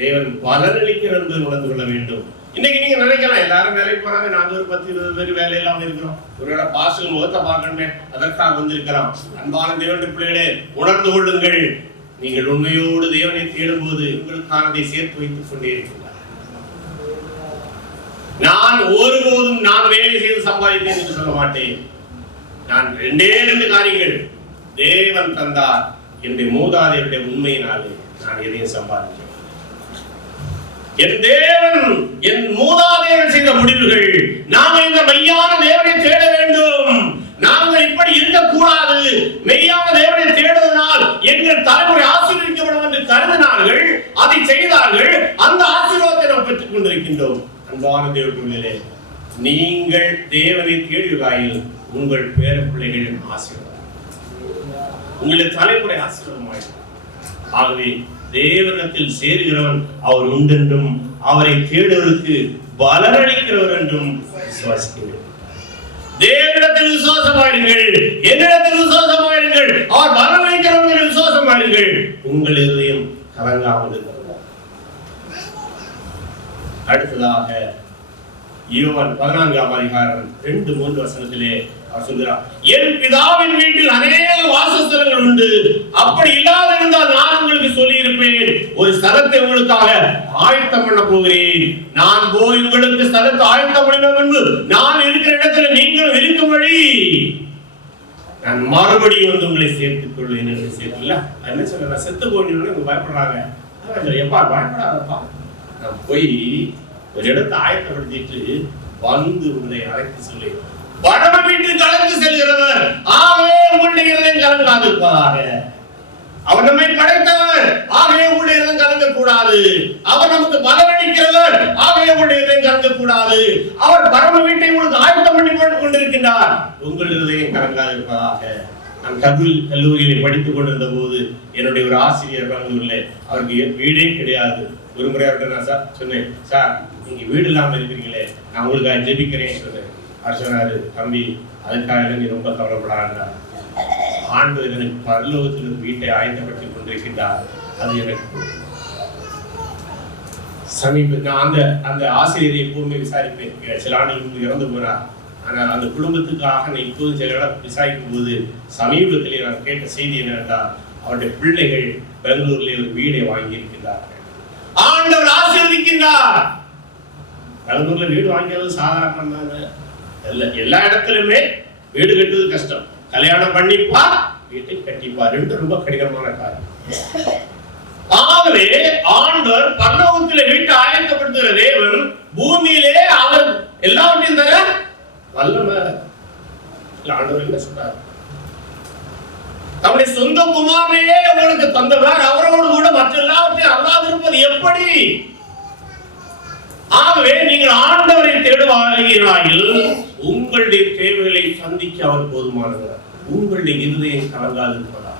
தேவன் பலனளிக்கிறார் என்பதை உணர்ந்து கொள்ள வேண்டும். இன்னைக்கு நீங்க நினைக்கலாம், எல்லாரும் வேலைக்கு போறாங்க, நாங்க ஒரு 10-20 பேர் வேலை இல்லாம இருக்கிறோம், ஒருவேளை பாஸ்டர் முகத்தை பார்க்கணுமே அதற்காக வந்திருக்கிறோம். அன்பான தேவனுடைய பிள்ளைகளே, உணர்ந்து கொள்ளுங்கள். நீங்கள் உண்மையோடு தேவனை தேடும் போது உங்களுக்கானதை சேர்த்து வைத்துக் கொண்டே இருக்கிறார். நான் ஒருபோதும் நான் வேலை செய்து சம்பாதித்தேன் என்று சொல்ல மாட்டேன். நான் 2 காரியங்கள் தேவன் தந்தார். என்னுடைய மூதாதையருடைய உண்மையினாலே நான் எதையும் சம்பாதிக்கிறேன். என் தேவன், என் மூதாதையர்கள் செய்த முடிவுகள். நாங்கள் இந்த மெய்யான தேவனை தேட வேண்டும். நாங்கள் இப்படி இருக்கக்கூடாது. மெய்யான தேவனை தேடுவதனால் எங்கள் தலைமுறை ஆசீர்வதிக்கப்படும் என்று கருதினார்கள், அதை செய்தார்கள். அந்த ஆசீர்வாதத்தை நாம் பெற்றுக் கொண்டிருக்கின்றோம். அன்பான தேவர்களே, நீங்கள் தேவனை தேடுகிறாயில் உங்கள் பேர பிள்ளைகளின் ஆசீர்வாதம், உங்களுடைய தலைமுறை ஆசீர்வாதமாயிருக்கும். ஆகவே தேவனிடத்தில் சேருகிறவன் அவர் உண்டென்றும் அவரை தேடுவதற்கு பலனளிக்கிறவர் என்றும் விசுவாசிக்கிறேன். தேவனிடத்தில் விசுவாசமாயிருங்கள், என்னிடத்தில் விசுவாசமாயிருங்கள், அவர் பலனளிக்கிறவர் என்று விசுவாசமாயிருங்கள். உங்கள் இதயம் கலங்காமல் இருக்கிறது. அடுத்ததாக யோவான் 14:2-3 அவர் சொல்கிறார், என் பிதாவின் வீட்டில் அநேக வாசஸ்தலங்கள் உண்டு. அப்படி இல்லாத இருந்தால் நான் உங்களுக்கு சொல்லி இருப்பேன். ஒரு ஸ்தலத்தை உங்களுக்காக ஆயத்தம் பண்ண போகிறேன். நான் போய் உங்களுக்கு ஸ்தலத்தை ஆயத்தம் பண்ணின பின்பு நான் இருக்கிற இடத்துல நீங்கள் இருக்கும்படி நான் மறுபடியும் வந்து உங்களை சேர்த்துக் கொள்வேன் என்று சேர்க்கல. என்ன சொல்ற, செத்து போனீங்க பயப்படுறாங்க. எப்பா பயப்படாதப்பா, நான் போய் ஒரு இடத்தை ஆயத்தப்படுத்திட்டு வந்து உங்களை அழைத்து சொல்லி வடம வீட்டுக்கு அழைத்து செல்கிறவர். ஆகவே உங்களுடைய இதயம் கலங்காதிருப்பதாக. அவர் நம்மை படைத்தவர், ஆகவே உங்களுடைய இதயம் கலங்கக்கூடாது. அவர் நமக்கு பலனளிக்கிறவர், ஆகவே உங்களுடைய இதயம் கலங்கக்கூடாது. அவர் பரம வீட்டை உங்களுக்கு ஆயத்தம் பண்ணி போட்டுக் கொண்டிருக்கின்றார், உங்கள் இதயம் கலங்காதிருப்பதாக. நான் கல்லூரியில் படித்துக் கொண்டிருந்த போது என்னுடைய ஒரு ஆசிரியர் பெங்களூர்ல, அவருக்கு வீடே கிடையாது. ஒரு முறை அவர்கிட்ட நான் சொன்னேன், சார் நீங்க வீடு இல்லாம இருக்கிறீங்களே, நான் உங்களுக்கு ஜெபிக்கிறேன் சொன்னேன். அவர் சொன்னாரு, தம்பி அதுக்காக நீ ரொம்ப கவலைப்படாண்டா, ஆண்டவர் எனக்கு பரலோகத்தில் வீட்டை ஆயத்தப்படுத்திக் கொண்டிருக்கின்றார். அது எனக்கு நான் அந்த ஆசிரியரை எப்பவுமே விசாரிப்பேன். சில ஆண்டுகளுக்கு இறந்து போனார். ஆனால் அந்த குடும்பத்துக்காக நான் இப்போது சில இடம் விசாரிக்கும் போது சமீபத்திலே நான் கேட்ட செய்தி என்னென்றால், அவருடைய பிள்ளைகள் பெங்களூர்ல ஒரு வீடை வாங்கி இருக்கின்றார்கள். ஆண்டவர் ஆசீர்வதிக்கின்றார். கடலூர்ல வீடு வாங்கியது சாதாரணம் தானே. எல்லா இடத்துலயுமே வீடு கட்டுவது கஷ்டம். கல்யாணம் பண்ணிப்பா, வீட்டை கட்டிப்பா, ரெண்டு ரொம்ப கடினமான காரியம். ஆகவே ஆண்டவர் பரலோகத்திலே வீட்டை ஆயத்தப்படுத்துகிற தேவன் பூமியிலே அவர் எல்லாவற்றையும் தர வல்லமை. ஆண்டவர் என்ன சொன்னார்? தம்முடைய சொந்த குமாரனையே உங்களுக்கு தந்தவர், அவரோடு கூட மற்ற எல்லாவற்றையும் அல்லாதிருப்பது எப்படி? ஆகவே நீங்கள் ஆண்டவரை தேடுவாராயில் உங்களுடைய தேவைகளை சந்திக்க அவர் போதுமானவர். உங்களுடைய இருதயம் கலங்காதிருப்பதா.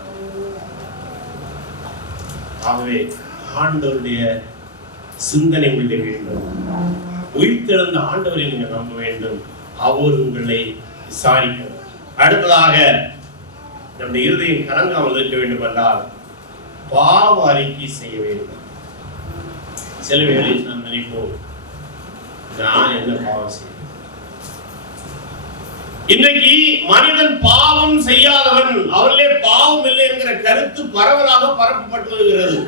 ஆகவே ஆண்டவருடைய சிந்தனை உங்களுடைய வேண்டும். உயிர்த்தெழுந்த ஆண்டவரை நீங்க நம்ப வேண்டும். அவர் உங்களை விசாரிக்கிறார். அடுத்ததாக நம்முடைய இருதயம் கலங்காமல் இருக்க வேண்டும் என்றால் பாவ அறிக்கை செய்ய வேண்டும். சில வேளையில் நாம் நினைப்போம், நான் என்ன பாவம் செய்ய. இன்றைக்கு மனிதன் பாவம் செய்யாதவன், அவர்களே பாவம் இல்லை என்கிற கருத்து பரவலாக பரப்பப்பட்டு வருகிறது.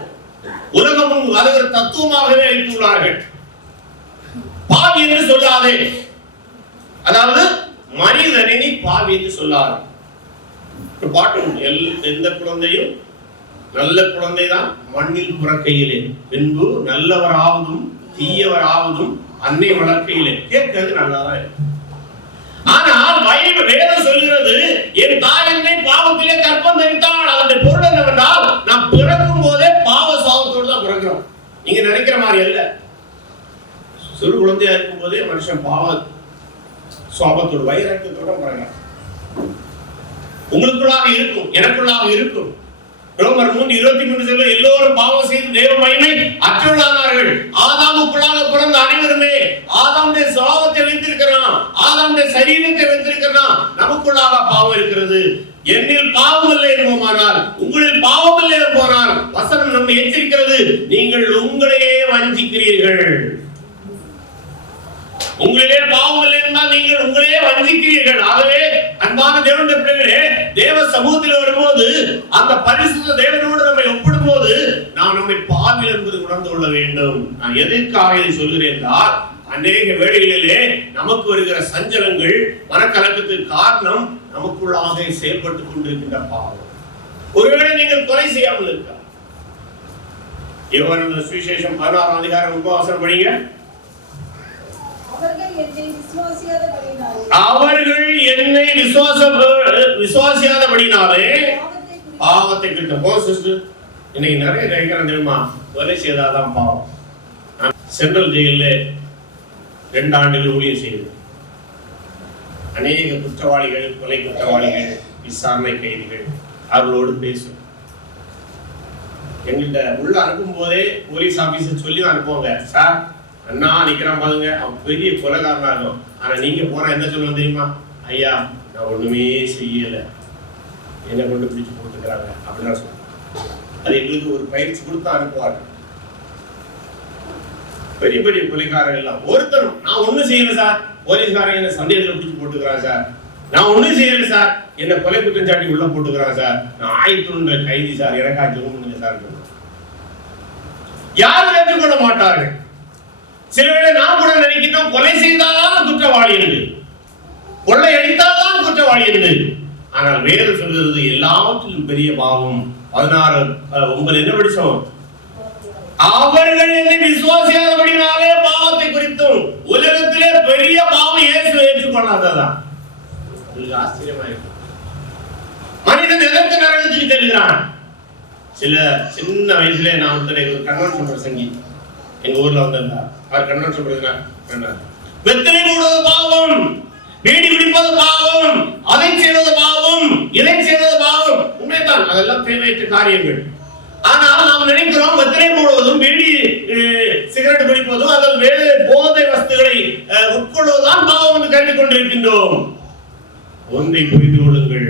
உலகமும் அது ஒரு தத்துவமாகவே வைத்துள்ளார்கள். பாவி என்று சொல்லாதே, அதாவது மனிதனை நீ பாவி என்று சொல்லாது. பாட்டு, எந்த குழந்தையும் நல்ல குழந்தைதான் மண்ணில் புறக்கையிலே, பின்பு நல்லவராவதும் தீயவராவதும் அன்னை வளர்க்கையிலே. கேட்கிறது நல்லாதான் இருக்கு. ஆனால் வேதம் சொல்கிறது, என் தாய் என்னை பாவத்திலே கற்பம் தரித்தாள். அதனுடைய பொருள் என்னவென்றால், நாம் பிறக்கும் போதே பாவ சாபத்தோடு தான் பிறக்கிறோம். நீங்க நினைக்கிற மாதிரி அல்ல. சிறு குழந்தையா இருக்கும் போதே மனுஷன் பாவ சாபத்தோடு வைராக்கியத்தோட பிறக்கிறான். உங்களுக்குள்ளாக இருக்கும், எனக்குள்ளாக இருக்கும். ரோமர் 3:23 சொல்ல, எல்லோரும் பாவம் செய்து தேவ மகிமை அற்றவர்களானார்கள். ஆதாமுக்குள்ளாக பிறந்த அனைவருமே ஆதாமுடைய சுபாவத்தை வைத்திருக்கிறான், ஆதாமுடைய சரீரத்தை வைத்திருக்கிறான். நமக்குள்ளாக பாவம் இருக்கிறது. என்னில் பாவம் இல்லை என்போமானால், உங்களில் பாவம் இல்லை என்போனால் வசனம் நம்மை எச்சரிக்கிறது, நீங்கள் உங்களையே வஞ்சிக்கிறீர்கள். உங்களிலே பாவம் இல்லை என்றால் நீங்கள் உங்களையே வஞ்சிக்கிறீர்கள். ஆகவே அன்பான தேவனுடைய பிள்ளைகளே, தேவ சமூகத்தில் வரும்போது அந்த பரிசுத்த தேவனோடு நம்மை ஒப்பிடும் போது நாம் நம்மை பாவிகள் என்பது உணர்ந்து கொள்ள வேண்டும். நான் எதற்காக இதை சொல்கிறேன் என்றால், அநேக வேளைகளிலே நமக்கு வருகிற சஞ்சலங்கள், மனக்கலக்கத்துக்கு காரணம் நமக்குள்ளாக செயல்பட்டுக் கொண்டிருக்கின்ற பாவம். ஒருவேளை நீங்கள் கொலை செய்யாமல் இருக்கலாம். யோவான் சுவிசேஷம் 16ஆம் அதிகாரம் 3 வசனம் படிங்க. அவர்கள் என்னை விசுவாசியாதபடினாலே பாவத்தை குறித்து. இன்னைக்கு நிறைய நினைக்கிறேன் தெரியுமா, கொலை செய்தாதான் பாவம். சென்ட்ரல் ஜெயில 2 ஆண்டுகள் ஊழியம் செய்து அநேக குற்றவாளிகள், கொலை குற்றவாளிகள், விசாரணை கைதிகள் அவர்களோடு பேசும். எங்கள்கிட்ட உள்ள அனுப்பும் போதே போலீஸ் ஆபீசர் சொல்லி தான் அனுப்புவாங்க, சார் அண்ணா நிக்கிறான் பாருங்க, அவன் பெரிய கொலைகாரனா இருக்கும். ஆனா நீங்க போனா என்ன சொல்லுவோம் தெரியுமா, ஐயா நான் ஒண்ணுமே செய்யல, என்ன கொண்டு பிடிச்சு போட்டுக்கிறாங்க அப்படின்னு சொல்லுவாங்க. அது எங்களுக்கு ஒரு பயிற்சி கொடுத்து அனுப்புவார்கள். பெரிய பெரிய கொலைக்காரர்கள் எல்லாம் ஒருத்தரும் நான் ஒண்ணும் செய்யல சார், போலீஸ்காரங்க என்ன சந்தேகத்துல பிடிச்சு போட்டுக்கிறான் சார், நான் ஒண்ணும் செய்யல சார், என்ன கொலை குற்றம் சாட்டி உள்ள போட்டுக்கிறான் சார், நான் 1001 கைதி சார், எனக்காச்சும் ஒண்ணுங்க சார். யாரும் ஏற்றுக்கொள்ள மாட்டார்கள். சில வேளை நாம் கூட நினைக்கிறோம், கொலை செய்தால்தான் குற்றவாளி என்று, கொள்ளை அடித்தால்தான் குற்றவாளி என்று. ஆனால் வேதம் சொல்கிறது எல்லாவற்றிலும் பெரிய பாவம். 16:9 என்ன படிச்சோம், அவர்கள் என்னை விசுவாசியாதபடினாலே பாவத்தை குறித்தும். உலகத்திலே பெரிய பாவம் இயேசு ஏற்றுக்கொள்ளாததான். ஆச்சரியமாயிருக்கு. மனிதன் எதற்கு நரகத்துக்கு செல்கிறான்? சில சின்ன வயசுல நான் ஒரு கன்வென்ஷன் பிரசங்கி எங்க ஊர்ல வந்திருந்தார். அவர் கன்வென்ஷன் பிரசங்க, வெத்தலை போடுவது பாவம், பீடி பிடிப்பது பாவம், அதை செய்வது பாவம், இதை செய்வது பாவம். உண்மைதான், அதெல்லாம் தேவையற்ற காரியங்கள். ஆனால் நாம் நினைக்கிறோம் வெத்தலை போடுவதும், பீடி சிகரெட் பிடிப்பதும், அதில் வேறு போதை வஸ்துகளை உட்கொள்வதுதான் பாவம் என்று கருதி கொண்டிருக்கின்றோம். ஒன்றை புரிந்து கொள்ளுங்கள்,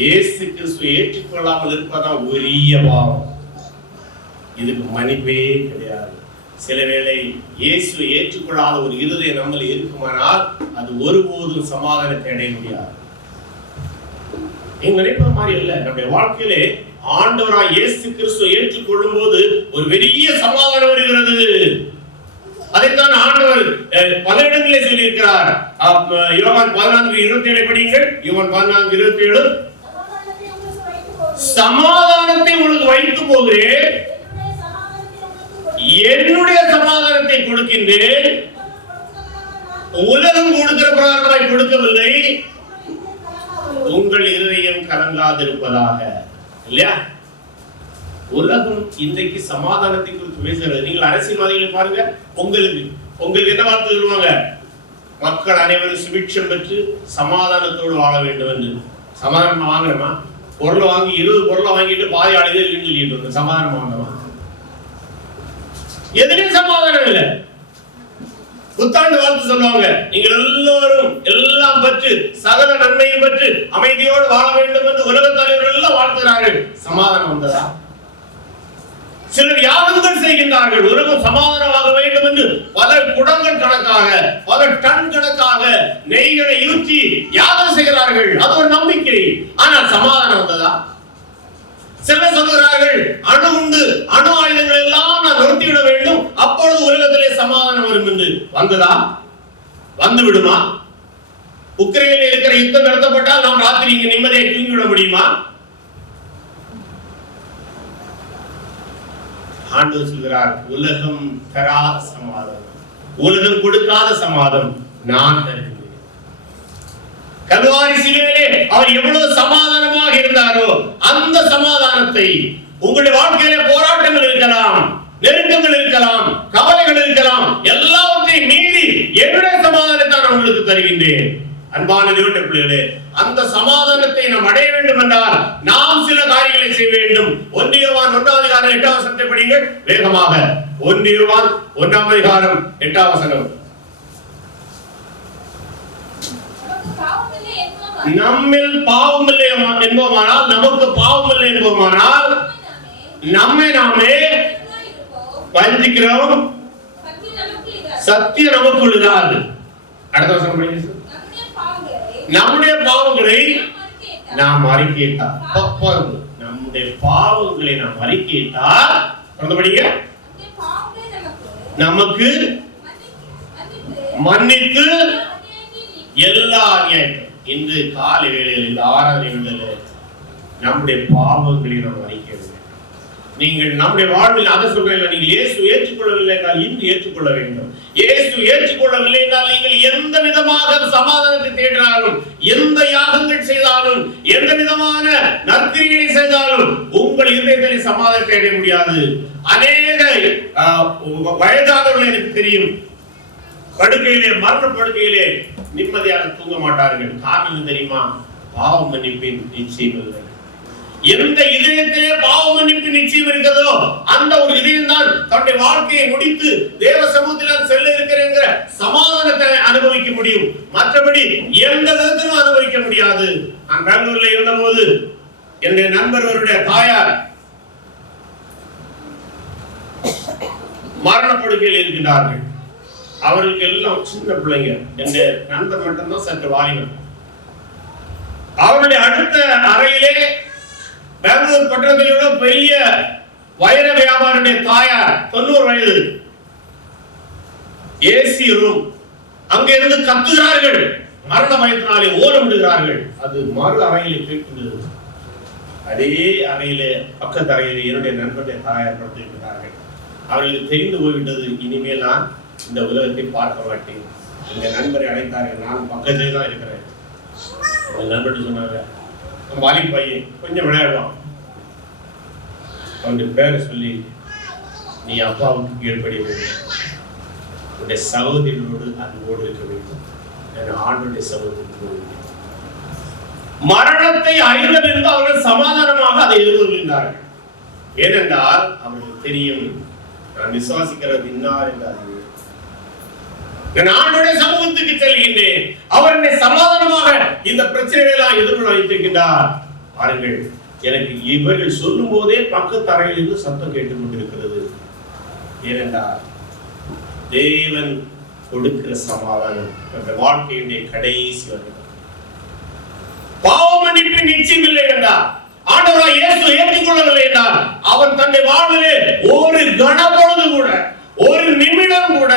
இயேசு கிறிஸ்து ஏற்றுக்கொள்ளாமல் இருப்பதான் உரிய பாவம். இதுக்கு மன்னிப்பே கிடையாது. சில வேளை இயேசு ஏற்றுக்கொள்ளாத ஒரு இருதயம் நம்மில் இருக்குமானால் அது ஒருபோதும் சமாதானத்தை அடைய முடியாது. நீங்க நினைப்பது மாதிரி இல்ல. நம்முடைய வாழ்க்கையிலே ஆண்டவராய் இயேசு கிறிஸ்து ஏற்றுக்கொள்ளும் போது ஒரு பெரிய சமாதானம் வருகிறது. அதைத்தான் ஆண்டவர் பல இடங்களிலே சொல்லியிருக்கிறார். யோவான் 14:27 படியுங்கள். யோவான் 14:27 சமாதானத்தை உங்களுக்கு வைத்து போகிறேன், என்னுடைய சமாதானத்தை கொடுக்கின்றேன், உலகம் கொடுக்கிற பிரகாரமாய் கொடுக்கவில்லை, உங்கள் இருதயம் கலங்காதிருப்பதாக. இல்லையா? உலகம் இன்றைக்கு சமாதானத்தை குறித்து பேசுகிறது. நீங்கள் அரசியல்வாதிகளை பாருங்க, உங்களுக்கு என்ன வார்த்தை சொல்லுவாங்க? மக்கள் அனைவரும் சுபிட்சம் பெற்று சமாதானத்தோடு வாழ வேண்டும் என்று. சமாதானம் வாங்கணுமா? பொருளை வாங்கி 20 பொருளை வாங்கிட்டு பாதி ஆளுதே சொல்லிட்டு சமாதானம் வாங்கணுமா? எதுலையும் சமாதானம் இல்லை. புத்தாண்டு வாழ்த்து சொல்லுவாங்க, நீங்கள் எல்லாரும் எல்லாம் பெற்று சகல நன்மையும் பெற்று அமைதியோடு வாழ வேண்டும் என்று உலக தலைவர்கள் எல்லாம் வாழ்த்துகிறார்கள். சமாதானம் வந்ததா? சிலர் யாகங்கள் செய்கின்றார்கள், உலகம் சமாதானமாக வேண்டும் என்று பல குடங்கள் கணக்காக, பல டன் கணக்காக நெய்களை ஊற்றி யாகம் செய்கிறார்கள். அது ஒரு நம்பிக்கை. ஆனால் சமாதானம் வந்ததா? சிலர் சொல்கிறார்கள், அணு உண்டு, அணு ஆயுதங்கள் எல்லாம் நான் நிறுத்திவிட வேண்டும், அப்பொழுது உலகத்திலே சமாதானம் வரும் என்று. வந்ததா? வந்து விடுமா? உக்ரைனில் இருக்கிற யுத்தம் நிறுத்தப்பட்டால் நாம் ராத்திரி இங்க நிம்மதியை தூங்கிவிட முடியுமா? ஆண்டவர் சொல்கிறார், உலகம் தராத சமாதானம், உலகம் கொடுக்காத சமாதானம் நான் தருகிறேன். கல்வாரி சிலுவையிலே அவர் எவ்வளவு சமாதானமாக இருந்தாரோ அந்த சமாதானத்தை உங்களுடைய வாழ்க்கையிலே போராட்டங்கள் இருக்கலாம், நெருக்கங்கள் இருக்கலாம், கவலைகள் இருக்கலாம், எல்லாவற்றையும் மீறி என்னுடைய சமாதானத்தை நான் உங்களுக்கு தருகின்றேன். அன்பான தேவனுடைய பிள்ளைகளே, அந்த சமாதானத்தை நாம் அடைய வேண்டும் என்றால் நாம் சில காரியங்களை செய்ய வேண்டும். 1 யோவான் 1:8 படிங்கள் வேகமாக. 1 யோவான் 1:8 நம்மில் பாவம் இல்லை என்போமானால், நமக்கு பாவம் இல்லை என்போமானால் நம்மை நாமே வஞ்சிக்கிறோம், சத்தியம் நமக்குள் இராது. அடுத்த வசனம் படிங்க. நம்முடைய பாவங்களை நாம் அறிக்கையிட்டால், நம்முடைய பாவங்களை நாம் அறிக்கையிட்டால் நமக்கு மன்னித்து எல்லா அநியாயங்களும். இன்று காலை வேளையில் இந்த ஆராதனை வேளையில் நம்முடைய பாவங்களை நாம் அறிக்கை. நீங்கள் நம்முடைய வாழ்வில் அதை சொல்றேன், நீங்கள் இயேசு ஏற்றுக்கொள்ளவில்லை என்றால் இன்று ஏற்றுக்கொள்ள வேண்டும். இயேசு ஏற்றுக்கொள்ளவில்லை என்றால் நீங்கள் எந்த விதமாக சமாதானத்தை தேடினாலும், எந்த யாகங்கள் செய்தாலும், எந்த விதமான நற்கிரியை செய்தாலும் உங்கள் இதயத்திலே சமாதானத்தை அடைய முடியாது. அநேக வயதானவர்கள் எனக்கு தெரியும், படுக்கையிலே மரண படுக்கையிலே நிம்மதியாக தூங்க மாட்டார்கள். காரணம் தெரியுமா? பாவ மன்னிப்பின் நிச்சயம் இல்லை. எந்த இதயத்திலே பாவ மன்னிப்பு நிச்சயம் இருக்கிறதோ அந்த ஒரு இதயம் தான் தன்னுடைய வாழ்க்கையை முடித்து தேவ சமூகத்தில் செல்ல இருக்கிற சமாதானத்தை அனுபவிக்க முடியும். மற்றபடி எந்த விதத்திலும் அனுபவிக்க முடியாது. நான் பெங்களூர்ல இருந்தபோது என்னுடைய நண்பர்களுடைய தாயார் மரணப்படுக்கையில் இருக்கின்றார்கள். அவர்களுக்கு எல்லாம் சின்ன பிள்ளைங்க. என் நண்பர் மட்டும்தான் சற்று வாலிபன். அவருடைய அடுத்த அறையிலே பெங்களூர் பட்டணத்தில் உள்ள பெரிய வைர வியாபாரியுடைய தாயார் 90 வயது, ஏசி ரூம். அங்க இருந்து கத்துகிறார்கள், மரண பயத்தினாலே ஓலமிடுகிறார்கள். அது மறு அறையிலே கேட்கின்றது. அதே அறையிலே பக்கத்து அறையிலே என்னுடைய நண்பருடைய தாயார் படுத்திருக்கிறார்கள். அவர்களுக்கு தெரிந்து போய்விட்டது, இனிமேல் நான் இந்த உலகத்தை பார்க்க மாட்டேன். எங்க நண்பரை அழைத்தார்கள், நான் பக்கத்திலே தான் இருக்கிறேன். என் நண்பர் சொன்னாங்க, வாலி பையன் கொஞ்சம் விளையாடுவான், அவனுடைய பேரை சொல்லி நீ அப்பாவுக்கு கீழ்ப்படிய வேண்டும், உன்னுடைய சகோதரியோடு அன்போடு இருக்க வேண்டும், ஆண்டுடைய சகோதரி. மரணத்தை அறிந்தபின்பு அவர்கள் சமாதானமாக அதை எதிர்கொள்கின்றார்கள். ஏனென்றால் அவர்களுக்கு தெரியும், நான் விசுவாசிக்கிறது இன்னார் என்று அறிவேன், நான் ஆண்டுடைய சமூகத்துக்கு செல்கின்றேன், அவர் என்னை சமாதானமாக இந்த பிரச்சனைகளை எதிர்கொள்ள வைத்திருக்கின்றார். பாருங்கள், எனக்கு இவர்கள் சொல்லும் போதே பக்கத்து அறையிலிருந்து சத்தம் கேட்டுக் கொண்டிருக்கிறது. ஏனென்றால் தேவன் கொடுக்கிற சமாதானம் அந்த வாழ்க்கையுடைய கடைசி வரை. பாவ மன்னிப்பு நிச்சயம் இல்லை என்றார், ஆண்டவராய் இயேசு ஏற்றுக்கொள்ளவில்லை என்றார், அவன் தன்னுடைய வாழ்விலே ஒரு கணப்பொழுது கூட ஒரு நிமிடம் கூட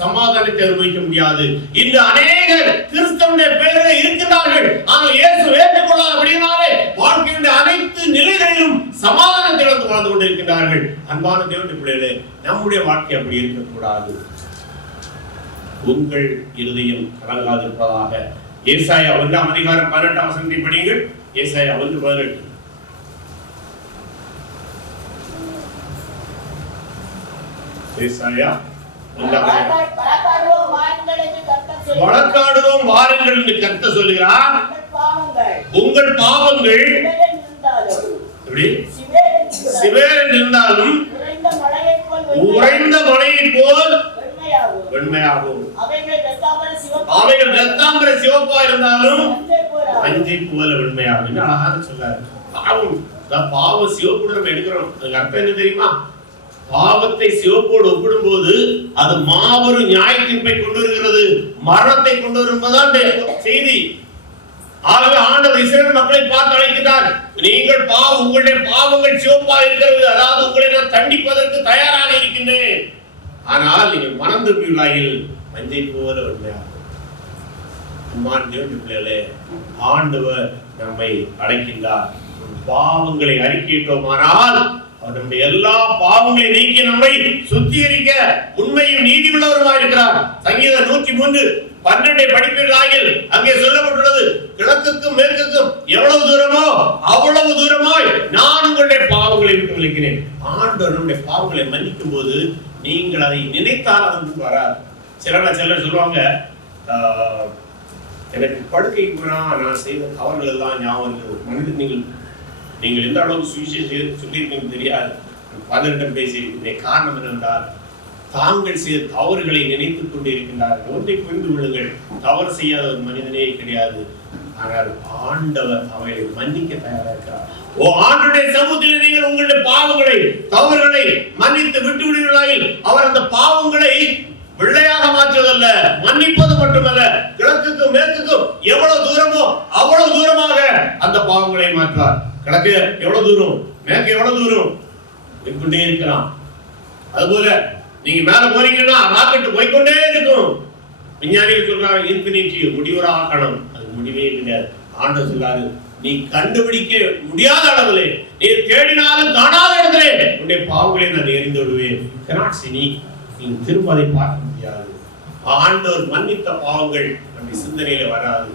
சமாதானத்தை அனுபவிக்க முடியாது. இந்த அநேகர் கிறிஸ்தவனுடைய பெயரில் இருக்கிறார்கள், ஆனால் இயேசு ஏற்றுக்கொள்ளாத அப்படினாலே வாழ்க்கையுடைய அனைத்து நிலைகளிலும் சமாதானத்தை இழந்து வாழ்ந்து கொண்டிருக்கிறார்கள். அன்பான தேவனுடைய பிள்ளைகளே, நம்முடைய வாழ்க்கை அப்படி இருக்கக்கூடாது. உங்கள் இருதயம் கலங்காதிருப்பதாக. ஏசாயா 1:18 படியுங்கள். ஏசாயா 1:18. ஏசாயா வழக்காடுவோம் வாருங்கள் என்று கர்த்தர் சொல்கிறார். உங்கள் பாவங்கள் சிவேர் இருந்தாலும் உறைந்த மலையைப் போல் வெண்மையாகும். அவைகள் இரத்தாம்பர சிவப்பா இருந்தாலும் மஞ்சை போல வெண்மையாகும். அழகாக சொல்றாரு. பாவம் சிவப்பு நம்ம எடுக்கிறோம். அர்த்தம் என்ன தெரியுமா? பாவத்தை சிவப்போடு ஒப்பிடும் போது அது மாபெரும் நியாய தீர்ப்பை கொண்டு வருகிறது, மரணத்தை கொண்டு வருவதுதான் செய்தி. ஆகவே ஆண்டவர் இஸ்ரவேல் மக்களை பார்த்து அழைக்கிறார். நீங்கள் உங்களுடைய பாவங்கள் சிவப்பாக இருக்கிறது, அதாவது உங்களை நான் தண்டிப்பதற்கு தயாராக இருக்கின்றேன். ஆனால் நீங்கள் மனம் திரும்பியுள்ளாயில் மஞ்சை போல வெண்மையாகும். ஆண்டவர் நம்மை அழைக்கின்றார். பாவங்களை அறிக்கையிட்டோமானால் நம்முடைய எல்லா பாவங்களை நீக்கி நம்மை சுத்திகரிக்க உண்மையும் நீதி உள்ளவருமாக இருக்கிறார். சங்கீதம் 103:12 படிப்பீர்களாகில் அங்கே சொல்லப்பட்டுள்ளது, கிழக்குக்கும் மேற்குக்கும் எவ்வளவு தூரமோ அவ்வளவு தூரமாய் நான் உங்களுடைய பாவங்களை விட்டு விலக்கிறேன். ஆண்டவர் நம்முடைய பாவங்களை மன்னிக்கும் போது நீங்கள் அதை நினைத்தால் அது வராது. சிலர் சொல்லுவாங்க, எனக்கு படுக்கைக்கு போனா நான் செய்த தவறுகள் எல்லாம் ஞாபகம் இருக்கு. மனிதன் நீங்கள் எந்த அளவுக்கு சுவிசேஷம் சொல்லியிருக்கீங்க தெரியாது. 12 பேசி காரணம் என்னவென்றால் தாங்கள் செய்த தவறுகளை நினைத்துக் கொண்டு இருக்கின்றார்கள். ஒன்றை புரிந்து கொள்ளுங்கள், தவறு செய்யாத ஒரு மனிதனே கிடையாது. ஆனால் ஆண்டவர் அவைகளை மன்னிக்க தயாராக இருக்கிறார். ஆண்டுடைய சமூகத்தில் நீங்கள் உங்களுடைய பாவங்களை தவறுகளை மன்னித்து விட்டு விடுவீர்களாயில் அவர் அந்த பாவங்களை வெள்ளையாக மாற்றுவதல்ல, மன்னிப்பது மட்டுமல்ல, கிழக்குக்கும் மேற்குக்கும் எவ்வளவு தூரமோ அவ்வளவு தூரமாக அந்த பாவங்களை மாற்றுவார். கிழக்கு எவ்வளவு தூரம், மேற்கு எவ்வளவு தூரம் போய்கொண்டே இருக்கலாம். அதுபோல நீங்க மேல போறீங்கன்னா ராக்கெட் போய்கொண்டே இருக்கும். விஞ்ஞானிகள் சொல்றாங்க இன்ஃபினிட்டி, முடிவரா ஆக்கணும். அது முடிவே கிடையாது. ஆண்டவர் சொல்றாரு, நீ கண்டுபிடிக்க முடியாத அளவிலே, நீ தேடினாலும் காணாத இடத்திலே உன்னுடைய பாவங்களை நான் எறிந்து விடுவேன். நீ திரும்ப அதை பார்க்க முடியாது. ஆண்டவர் மன்னித்த பாவங்கள் நம்முடைய சிந்தனையில வராது.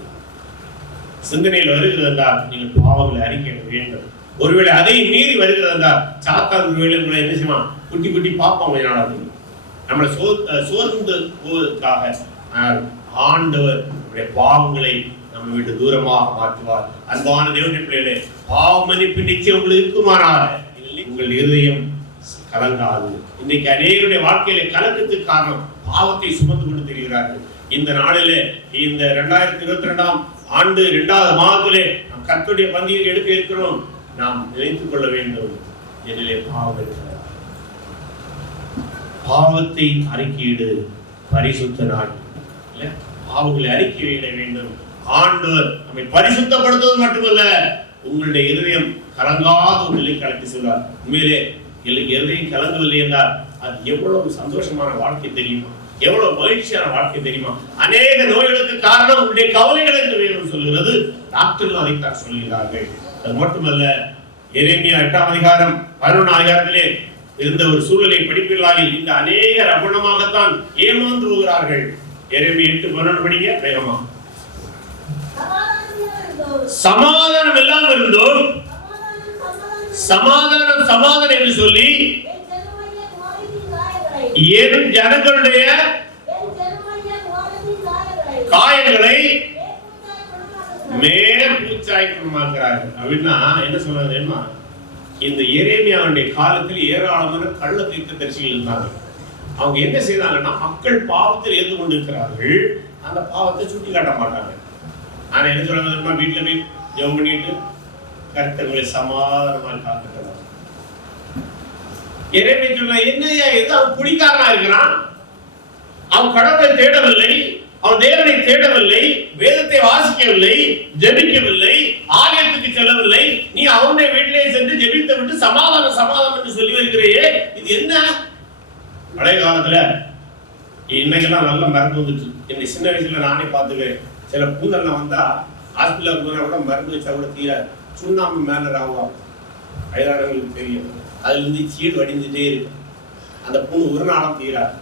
சிந்தனையில் வருகிறது என்றால் நீங்கள் பாவங்களை அறிக்கையிட வேண்டும். ஒருவேளை அதை மீறி வருகிறது என்றால் சாத்தான் ஒருவேளை உங்களை என்ன செய்வான், குட்டி குட்டி பார்ப்பாங்க. நம்மளை சோர்ந்து போவதற்காக ஆண்டவர் பாவங்களை நம்ம விட்டு தூரமாக மாற்றுவார். அன்பான தேவனுடைய பிள்ளைகளே, பாவ மன்னிப்பு நிச்சயம் உங்களுக்கு இருக்குமானால் உங்கள் இருதயம் கலங்காது. இன்னைக்கு அநேகருடைய வாழ்க்கையில கலக்கத்துக்கு காரணம் பாவத்தை சுமந்து கொண்டு தெரிகிறார்கள். இந்த நாளிலே, இந்த 2022ஆம் ஆண்டு 2வது மாதத்திலே நாம் கர்த்தருடைய பந்தியை எடுக்க இருக்கிறோம். நாம் நினைத்துக் கொள்ள வேண்டும், என்னிலே பாவம் இருக்கிறது. பாவத்தை அறிக்கையிடு, பரிசுத்த நாள். பாவங்களை அறிக்கையிட வேண்டும். ஆண்டவர் நம்மை பரிசுத்தப்படுத்துவது மட்டுமல்ல, உங்களுடைய இருதயம் கலங்காத ஒரு நிலை கலக்கி சொல்றார். உண்மையிலே இருதயம் கலங்கவில்லை என்றால் அது எவ்வளவு சந்தோஷமான வாழ்க்கை தெரியுமா, எவ்வளவு மகிழ்ச்சியான வாழ்க்கை தெரியுமா. அநேக நோய்களுக்கு காரணம் உங்களுடைய கவலைகள் என்று வேதம் சொல்கிறது. டாக்டர்கள் அதைத்தான் சொல்கிறார்கள். அது மட்டுமல்ல, எரேமியா 8:11 இருந்த ஒரு சூழலை படிப்பீர்களாகில் இந்த அநேகர் அகுணமாகத்தான் ஏமாந்து போகிறார்கள். எரேமியா 8:12 படிங்க வேகமா. சமாதானம் எல்லாம் இருந்தோம், சமாதானம் சமாதானம் என்று சொல்லி என் ஜனங்களுடைய காயங்களை மேற்பூச்சாய் குணமாக்குறார்கள். அப்படின்னா என்ன சொல்றது தெரியுமா? இந்த எரேமியாவுடைய காலத்தில் ஏராளமான கள்ள தீர்க்கதரிசிகள் இருந்தாங்க. அவங்க என்ன செய்தாங்கன்னா, மக்கள் பாவத்தில் இருந்து கொண்டிருக்கிறார்கள், அந்த பாவத்தை சுட்டி காட்ட மாட்டாங்க. ஆனா என்ன சொல்றாங்க தெரியுமா? வீட்டுல போய் ஜெபம் பண்ணிட்டு கர்த்தர்களை சமாதானமாக காத்துக்கிறார். எரேமியா சொன்னா, என்னையா இது, அவன் குடிக்காரனா இருக்கிறான், அவன் கடவுளை தேடவில்லை, அவன் தேவனை தேடவில்லை, வேதத்தை வாசிக்கவில்லை, ஜெபிக்கவில்லை, ஆலயத்துக்கு செல்லவில்லை, நீ அவனுடைய வீட்டிலே சென்று ஜெபித்து விட்டு சமாதானம் சமாதானம் என்று சொல்லி வருகிறையே, இது என்ன? பழைய காலத்துல இன்னைக்கெல்லாம் நல்ல மருந்து வந்துச்சு. என்னை சின்ன வயசுல நானே பார்த்துக்கிறேன். சில புண்ணெல்லாம் வந்தா ஹாஸ்பிட்டலுக்கு போனா கூட மருந்து வச்சா கூட தீராது. சுண்ணாம்பு மேல ராவாகும், வயதானவங்களுக்கு தெரியும். அதுல இருந்து சீடு வடிந்துட்டே இருக்கு, அந்த புண்ணு ஒரு நாளும் தீராது.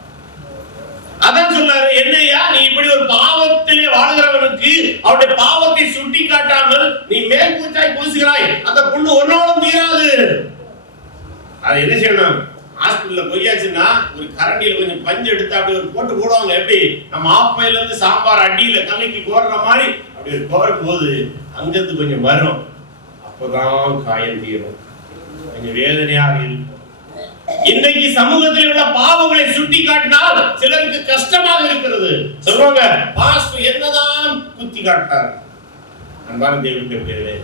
அதான் சொன்னாரு, என்னையா நீ இப்படி ஒரு பாவத்திலே வாழ்கிறவனுக்கு அவருடைய பாவத்தை சுட்டி காட்டாமல் நீ மேல் பூச்சாய் பூசுகிறாய், அந்த புண்ணு ஒரு நாளும் தீராது. அது என்ன செய்யணும்? ஹாஸ்பிட்டல்ல போயாச்சுன்னா ஒரு கரண்டியில கொஞ்சம் பஞ்சு எடுத்து அப்படி ஒரு போட்டு போடுவாங்க. எப்படி நம்ம ஆப்பையில இருந்து சாம்பார் அடியில கல்லைக்கு கோர்ற மாதிரி அப்படி ஒரு கோரும் போது அங்கிருந்து கொஞ்சம் வரும், அப்பதான் காயம் தீரும். கொஞ்சம் வேதனையாக இருக்கும். இன்னைக்கு சமூகத்தில் உள்ள பாவங்களை சுட்டி காட்டினால் சிலருக்கு கஷ்டமாக இருக்கிறது. சொல்றாங்க, பாஸ்டர் என்னதான் குத்தி காட்டார். அன்பான தேவனுடைய பிள்ளைகளே,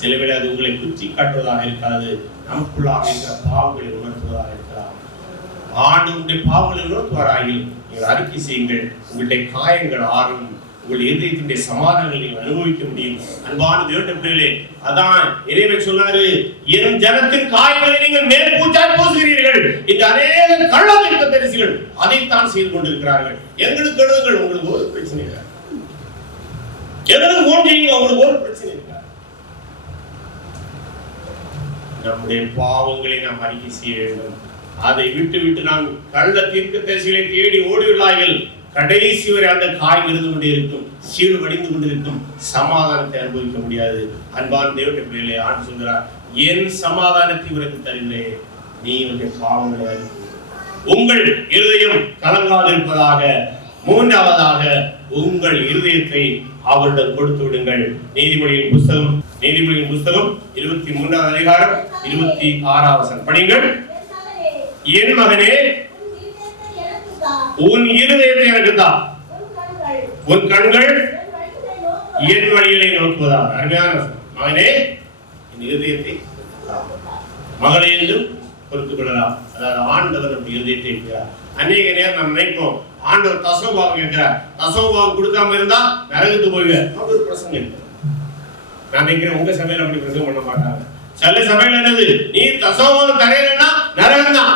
சில வேளை அது உங்களை குத்தி காட்டுவதாக இருக்காது, நமக்குள்ளாக இருக்கிற பாவங்களை உணர்த்துவதாக இருக்கலாம். ஆண்டவருடைய பாவங்களை உணர்த்துவாராயில் நீங்கள் அறிக்கை செய்யுங்கள், உங்களுடைய காயங்கள் ஆறும், உங்கள் இதயத்தினுடைய சமாதானங்களை நீங்கள் அனுபவிக்க முடியும். அன்பான தேவனுடைய பிள்ளைகளே, அதான் இறைவன் சொன்னாரு, என் ஜனத்தின் காயங்களை நீங்கள் மேற்பூச்சாய் பூசுகிறீர்கள். இந்த அநேக கள்ளத்திற்கு தரிசிகள் அதைத்தான் செய்து கொண்டிருக்கிறார்கள். எங்களுக்கு எழுதுங்கள், உங்களுக்கு ஒரு பிரச்சனை இல்லை. எங்களுக்கு போன் செய்யுங்க, உங்களுக்கு ஒரு பிரச்சனை இல்லை. நம்முடைய பாவங்களை நாம் அறிக்கை செய்ய வேண்டும். அதை விட்டு விட்டு நாம் கள்ள தீர்க்கதரிசிகளை தேடி ஓடிவிடாமல் கடைசி வரை அந்த காய் இருந்து கொண்டே இருக்கும், சீடு வடிந்து கொண்டிருக்கும், சமாதானத்தை அனுபவிக்க முடியாது. அன்பான தேவனுடைய பிள்ளைகளே, ஆண்டு சொல்கிறார், என் சமாதானத்தை உனக்கு தருகிறேன், நீ உன்னுடைய பாவங்களை அறிந்து உங்கள் இருதயம் கலங்காதிருப்பதாக. மூன்றாவதாக, உங்கள் இருதயத்தை அவரிடம் கொடுத்து விடுங்கள். நீதிமொழியின் புஸ்தகம் 23வது அதிகாரம் 26வது வசனம் படியுங்கள். என் மகனே, உன் இருதயத்தை எனக்கு தா, உன் கண்கள் என் வழிகளை நோக்குவதாக. அருமையான மகனே, என் இருதயத்தை மகளை என்றும் பொறுத்துக் கொள்ளலாம். அதாவது ஆண்டவர் நம்ம இருதயத்தை இருக்கிறார். அநேக நேரம் நம்ம நினைப்போம், ஆண்டவர் தசமபாகம் இருக்கிறார், தசமபாகம் கொடுக்காம இருந்தா நரகத்து போய்வேன். ஒரு பிரசங்கம் இல்லை. நான் நினைக்கிறேன் உங்க சபையில அப்படி பிரசங்கம் பண்ண மாட்டாங்க. சில சபையில என்னது, நீ தசமபாகம் தரையிலன்னா நரகம் தான்.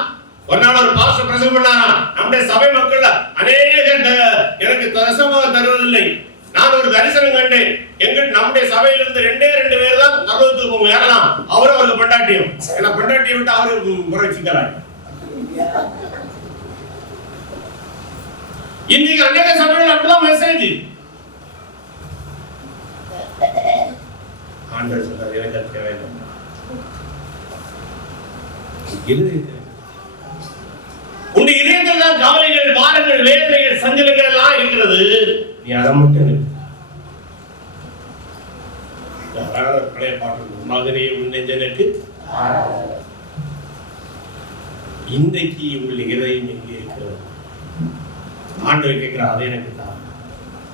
ஒரு நாள் ஒரு பாஸ்டர் பிரசங்கம் பண்ணாரா, நம்முடைய சபை மக்கள் அநேக எனக்கு தசமபாகம் தருவதில்லை. நான் ஒரு தரிசனம் கண்டேன், நம்முடைய சபையிலிருந்து 2 பேர் தான் நரகத்துக்கு போவோம். யாரெல்லாம்? அவரும் அவருக்கு பொண்டாட்டியும். ஏன்னா பொண்டாட்டியை விட்டு அவரு முறை வச்சுக்கிறாங்க. இன்னைக்கு அநேக சபைகள் அப்படிதான் மெசேஜ். ஆண்டவர் சொல்றார், எனக்கு அது தேவையில்லை. உன்னுடைய இதயத்தில் தான் கவலைகள், பாரங்கள், வேதனைகள், சஞ்சலங்கள் எல்லாம் இருக்கிறது. நீ அதை மட்டும் பழைய பாட்டு, மகனே உன் நெஞ்சனுக்கு இன்றைக்கு உங்களுடைய இதயம் எங்கே இருக்கிறது? ஆண்டவர் கேட்கிறார், அதை எனக்கு தான்.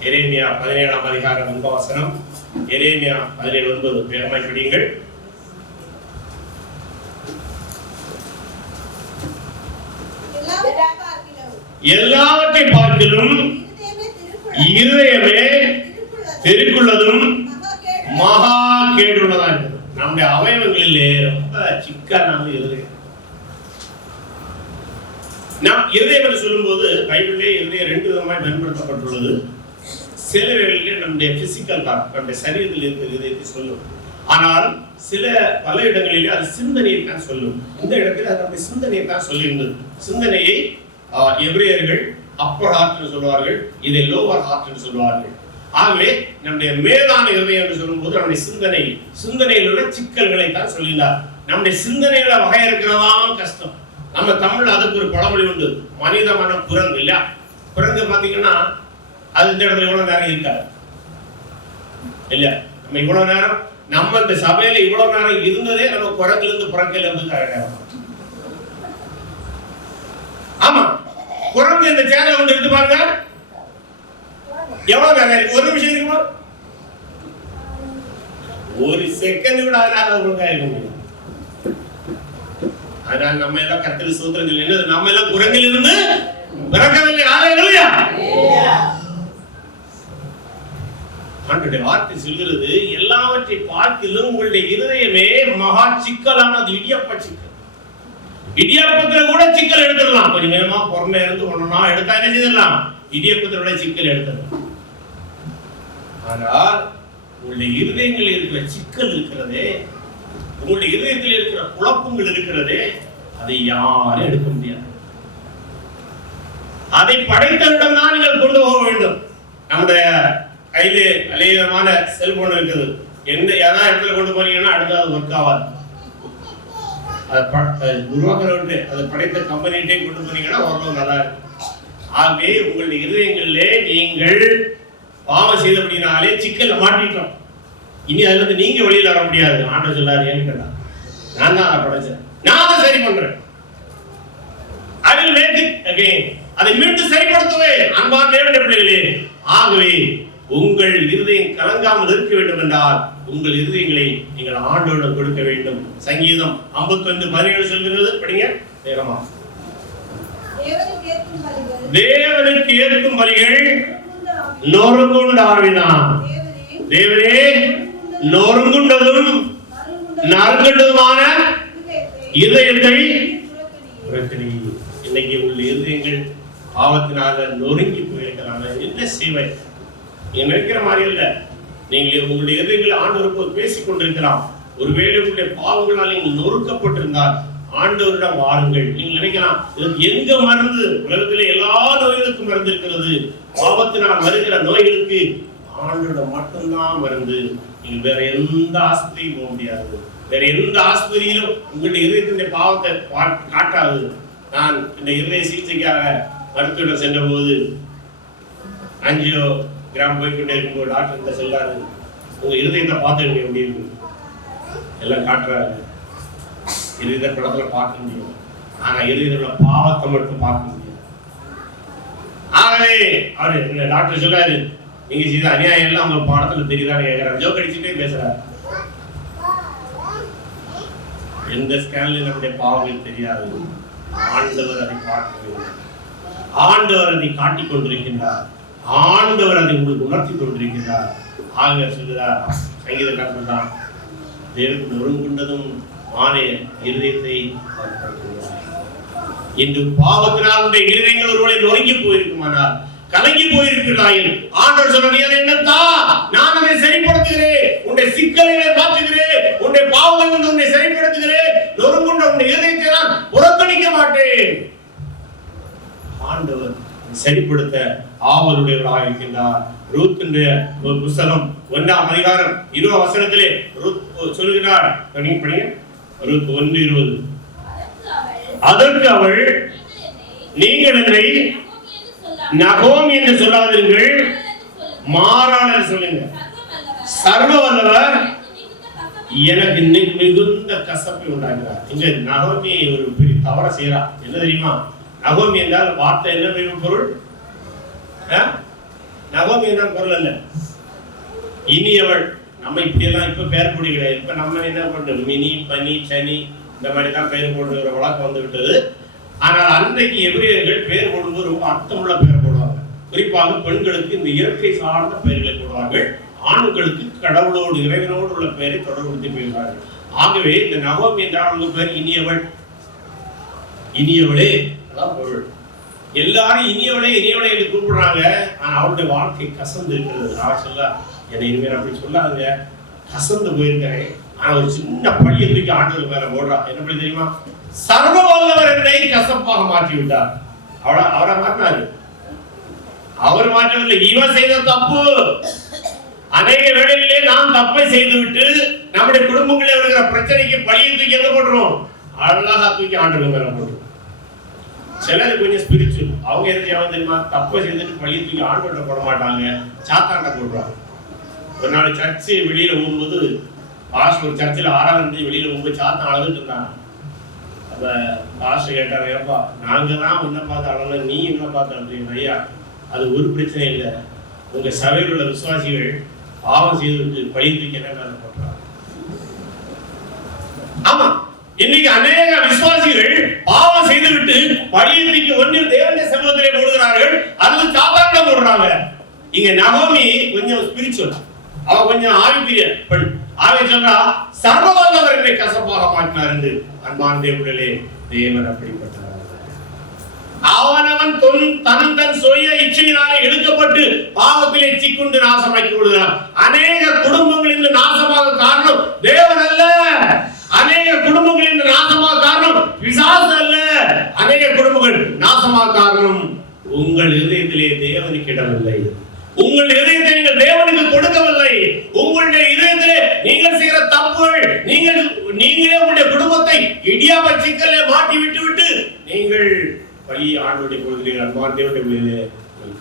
எரேமியா 17ஆம் அதிகாரம் 9 வசனம். எரேமியா 17:9 வேகமாய் படியுங்கள். எல்லாவற்றை பார்க்கிலும் இருதயமே திருக்குள்ளதும் மகா கேடுள்ளதா இருக்கிறது. நம்முடைய அவயவங்களிலே ரொம்ப சிக்கனான இருதயம். நாம் இருதயம் என்று சொல்லும்போது பைபிளிலே இருதயம் 2 விதமாய் பயன்படுத்தப்பட்டுள்ளது. சில வேளைகளிலே நம்முடைய பிசிக்கல் பார்ட், நம்முடைய சரீரத்தில் இருக்கிற இதயத்தை சொல்லும். ஆனால் பல இடங்களிலே அது சிந்தனையை தான் சொல்லும். இந்த இடத்தில் அது நம்முடைய சிந்தனையை தான் சொல்லுகிறது. சிந்தனையை எபிரேயர்கள் அப்பர் ஹார்ட் என்று சொல்வார்கள், இதை லோவர் ஹார்ட் என்று சொல்வார்கள். ஆகவே நம்முடைய மேலான இருதயம் என்று சொல்லும்போது நம்முடைய சிந்தனையில் உள்ள சிக்கல்களை தான் சொல்லினார். நம்முடைய சிந்தனையில வகை இருக்கிறதாம் கஷ்டம். நம்ம தமிழ்ல அதுக்கு ஒரு பழமொழி உண்டு, மனித மன குரங்கு. இல்லையா? குரங்கு பாத்தீங்கன்னா அது இந்த இடத்துல இவ்வளவு நேரம் இருக்காது. இல்லையா? நம்ம இவ்வளவு நேரம், நம்ம இந்த சபையில இவ்வளவு நேரம் இருந்ததே நம்ம குரங்குல இருந்து புறக்கையில இருந்து. ஆமா, குரங்கு இந்த சேனல் கொண்டு இருந்து பாருங்க, எவ்வளவு நேரம் இருக்கு? ஒரு நிமிஷம் இருக்குமா? ஒரு செகண்ட் கூட அதனால ஒழுங்கா இருக்க முடியும். அதனால நம்ம எல்லாம் கர்த்தருக்கு ஸ்தோத்திரம் சொல்லி, நம்ம எல்லாம் குரங்கில் இருந்து பிறக்கவில்லை. ஹல்லேலூயா. ஆண்டவருடைய வார்த்தை சொல்கிறது, எல்லாவற்றை பார்க்கிலும் உங்களுடைய இருதயமே மகா சிக்கலானது, இடியப்ப சிக்கல். இடியாப்பத்துல கூட சிக்கல் எடுத்துடலாம். கொஞ்சம் நேரமா பொறுமையா இருந்து ஒண்ணுனா எடுத்தா என்ன செய்யலாம்? இடியாப்பத்துல கூட சிக்கல் எடுத்துடலாம். ஆனால் உங்களுடைய இருதயங்களில் இருக்கிற சிக்கல் இருக்கிறதே, உங்களுடைய இருதயத்தில் இருக்கிற குழப்பங்கள் இருக்கிறதே, அதை யாரும் எடுக்க முடியாது. அதை படைத்தவிடம் தான் நீங்கள் கொண்டு போக வேண்டும். நம்முடைய கையிலே அநேகமான செல்போன் இருக்குது. எந்த ஏதாவது இடத்துல கொண்டு போனீங்கன்னா அடுத்தது ஒர்க் ஆகாது. அதை உருவாக்குறவர்கிட்ட அதை படைத்த கம்பெனிகிட்டே கொண்டு போனீங்கன்னா ஓரளவு நல்லா இருக்கும். ஆகவே உங்களுடைய இருதயங்களிலே நீங்கள் பாவம் செய்தபடினாலே சிக்கல் மாட்டிட்டோம். இனி அதுல இருந்து நீங்க வெளியில வர முடியாது. ஆண்டவர் சொல்லாரு, ஏன்னு கேட்டா நான் தான் படைச்சேன், நான் தான் சரி பண்றேன். I will make it again. அதை மீண்டும் சரிப்படுத்துவேன். அன்பான தேவனுடைய பிள்ளைகளே, ஆகவே உங்கள் இருதயம் கலங்காமல் இருக்க வேண்டும் என்றால் உங்கள் இருதயங்களை நீங்கள் ஆண்டவரிடம் கொடுக்க வேண்டும். சங்கீதம் 51:17 சொல்கிறது, படிங்க வேகமா. தேவனுக்கு ஏற்கும் பலிகள் நொறுங்குண்ட ஆவிதான். தேவனே நொறுங்குண்டதும் நறுங்குண்டதுமான இதயத்தை புறக்கணி. இன்னைக்கு உள்ள இருதயங்கள் பாவத்தினால நொறுங்கி போயிருக்கிறாங்க. என்ன செய்வை? நீங்க நினைக்கிற மாதிரி இல்ல. நீங்கள் உங்களுடைய இருதயங்களை ஆண்டவருக்கு பேசிக் கொண்டிருக்கலாம். ஒருவேளை உங்களுடைய பாவங்களால் நீங்கள் நொறுக்கப்பட்டிருந்தால் ஆண்டவரிடம் வாருங்கள். நீங்க நினைக்கலாம், இதுக்கு எங்க மருந்து? உலகத்திலே எல்லா நோய்களுக்கும் மருந்து இருக்கிறது. பாவத்தினால் வருகிற நோய்களுக்கு ஆண்டவரிடம் மட்டும்தான் மருந்து. நீங்க வேற எந்த ஆஸ்பத்திரியும் போக முடியாது. வேற எந்த ஆஸ்பத்திரியிலும் உங்களுடைய இதயத்தினுடைய பாவத்தை காட்டாது. நான் இந்த இருதய சிகிச்சைக்காக மருத்துவரிடம் சென்ற போது அஞ்சியோ கிராம் போய்கொண்டே இருக்கும்போது டாக்டர் சொல்லாரு, உங்க இருதயத்தை பார்த்துக்க எப்படி இருக்கு? எல்லாம் காட்டுறாரு. இருதய படத்துல பார்க்க முடியும், ஆனா இருதயத்தோட பாவத்தை மட்டும் பார்க்க முடியும். ஆகவே அவரு டாக்டர் சொல்லாரு, நீங்க செய்த அநியாயம் எல்லாம் உங்க படத்துல தெரியுதான்னு கேட்கிறாரு. ஜோக் அடிச்சுட்டே பேசுறாரு. எந்த ஸ்கேன்ல நம்முடைய பாவங்கள் தெரியாது. ஆண்டவர் அதை பார்க்க, ஆண்டவர் அதை காட்டிக் கொண்டிருக்கின்றார். ஆண்டவர் அதை உங்களுக்கு உணர்த்தி கொண்டிருக்கிறார். ஆக சொல்கிறார் சங்கீதக்காரன் தான், தேவன் நொறுங்குண்டதும் ஆனே இருதயத்தை இன்று பாவத்தினால் உடைய இருதயங்கள் ஒருவரை நொறுங்கி போயிருக்குமானால், கலங்கி போயிருக்கிறார்கள். ஆண்டவர் சொன்ன என்னத்தா, நான் அதை சரிப்படுத்துகிறேன், உன்னுடைய சிக்கல்களை மாற்றுகிறேன், உன்னுடைய பாவங்கள் உன்னை சரிப்படுத்துகிறேன், நொறுங்குண்ட உன்னுடைய இருதயத்தை நான் புறக்கணிக்க மாட்டேன். ஆண்டவர் சரிப்படுத்த ஆவலுடையவராக இருக்கின்றார். ரூத்துடைய புத்தகம் 1ஆம் அதிகாரம் 20 வசனத்திலே ரூத் சொல்கிறார். படிங்க. ரூத் 1:20. அதற்கு அவள், நீங்கள் என்னை நகோமி என்று சொல்லாதீர்கள், மாறாளர் சொல்லுங்க. சர்வ வல்லவர் எனக்கு மிகுந்த கசப்பை உண்டாகிறார். இங்க நகோமி ஒரு பெரிய தவற செய்யறா. என்ன தெரியுமா? நகோமி என்றால் வார்த்தை என்ன பொருள்? நகோமி என்றால் பொருள் அல்ல, இனியவள். நம்ம இப்படி எல்லாம் இப்ப பெயர் போடி கிடையாது. இப்ப நம்ம என்ன பண்றோம்? மினி, பனி, சனி இந்த மாதிரி தான் பெயர் போடுற வழக்கம் வந்து விட்டது. ஆனால் அன்றைக்கு எபிரேயர்கள் பெயர் போடும்போது ரொம்ப அர்த்தமுள்ள பெயர் போடுவாங்க. குறிப்பாக பெண்களுக்கு இந்த இயற்கை சார்ந்த பெயர்களை போடுவார்கள். ஆண்களுக்கு கடவுளோடு, இறைவனோடு உள்ள பெயரை தொடர்புபடுத்தி பேசுவார்கள். ஆகவே இந்த நகோமி என்றால் பெயர் இனியவள், இனியவளே அதான் பொருள். எல்லாரும் இனியவளே இனியவளே என்று கூப்பிடுறாங்க. ஆனா அவளுடைய வாழ்க்கை கசந்து இருக்கிறது. அவர் சொல்ல, என்னை இனிமேல் அப்படி சொல்லாதுங்க, கசந்து போயிருக்கிறேன். ஆனா ஒரு சின்ன பழியை தூக்கி ஆண்டவர் மேல போடுறா. என்ன பழி தெரியுமா? சர்வ வல்லவர் என்னை கசப்பாக மாற்றி விட்டார். அவரை மாற்றினாரு. அவர் மாற்றவில்லை, இவன் செய்த தப்பு. அநேக வேளைகளிலே நாம் தப்பை செய்துவிட்டு நம்முடைய குடும்பங்களில் இருக்கிற பிரச்சனைக்கு பழியை தூக்கி எங்க போடுறோம்? அழகா தூக்கி ஆண்டவர் மேல போடுறோம். சிலர் கொஞ்சம் ஸ்பிரிச்சுவல். அவங்க எது செய்வாங்க தெரியுமா? தப்பை செய்துட்டு பழியை தூக்கி ஆண்டவர்கிட்ட போட மாட்டாங்க, சாத்தாண்ட போடுறாங்க. ஒரு நாள் சர்ச்சு வெளியில போகும்போது, பாஸ்டர் ஒரு சர்ச்சில் ஆராதனை வெளியில போகும்போது சாத்தான் அழுதுட்டு இருந்தாங்க. அப்ப பாஸ்டர் கேட்டாரு, ஏப்பா நாங்க தான் உன்னை பார்த்து அழல, நீ என்ன பார்த்து அழுறீங்க? ஐயா, அது ஒரு பிரச்சனை இல்லை. உங்க சபையில் உள்ள விசுவாசிகள் பாவம் செய்து பழி தூக்கி என்ன மேல போடுறாங்க. ஆமா, இன்னைக்கு அநேக விசுவாசிகள் பாவம் செய்துவிட்டு பழியை தூக்கி ஒன்றில் தேவனுடைய சமூகத்திலே போடுகிறார்கள், அல்லது சாதாரண போடுறாங்க. இங்க நகோமி கொஞ்சம் ஸ்பிரிச்சுவல், அவ கொஞ்சம் ஆவிக்குரிய பெண். ஆவே சொல்றா சர்வவல்லவர் என்னை கசப்பாக மாற்றினார் என்று. அன்பான தேவர்களே, தேவன் அப்படிப்பட்டவர். அவனவன் தன் சுய இச்சையினாலே எடுக்கப்பட்டு பாவத்திலே சிக்குண்டு நாசமாக்கி கொள்கிறான். அநேக குடும்பங்கள் இந்த நாசமாக காரணம் தேவன் அல்ல. அநேக குடும்பங்கள் இந்த நாசமாக காரணம் பிசாசு அல்ல. அநேக குடும்பங்கள் நாசமாக காரணம் உங்கள் இதயத்திலே தேவனுக்கு இடமில்லை. உங்கள் இதயத்தை நீங்கள் தேவனுக்கு கொடுக்கவில்லை. உங்களுடைய இதயத்திலே நீங்கள் செய்கிற தப்புகள், நீங்களே உங்களுடைய குடும்பத்தை இடியாம சிக்கல்ல மாட்டி விட்டு நீங்கள் வழி ஆண்டவருடைய பொழுதிலே அன்பான தேவனுடைய பொழுதிலே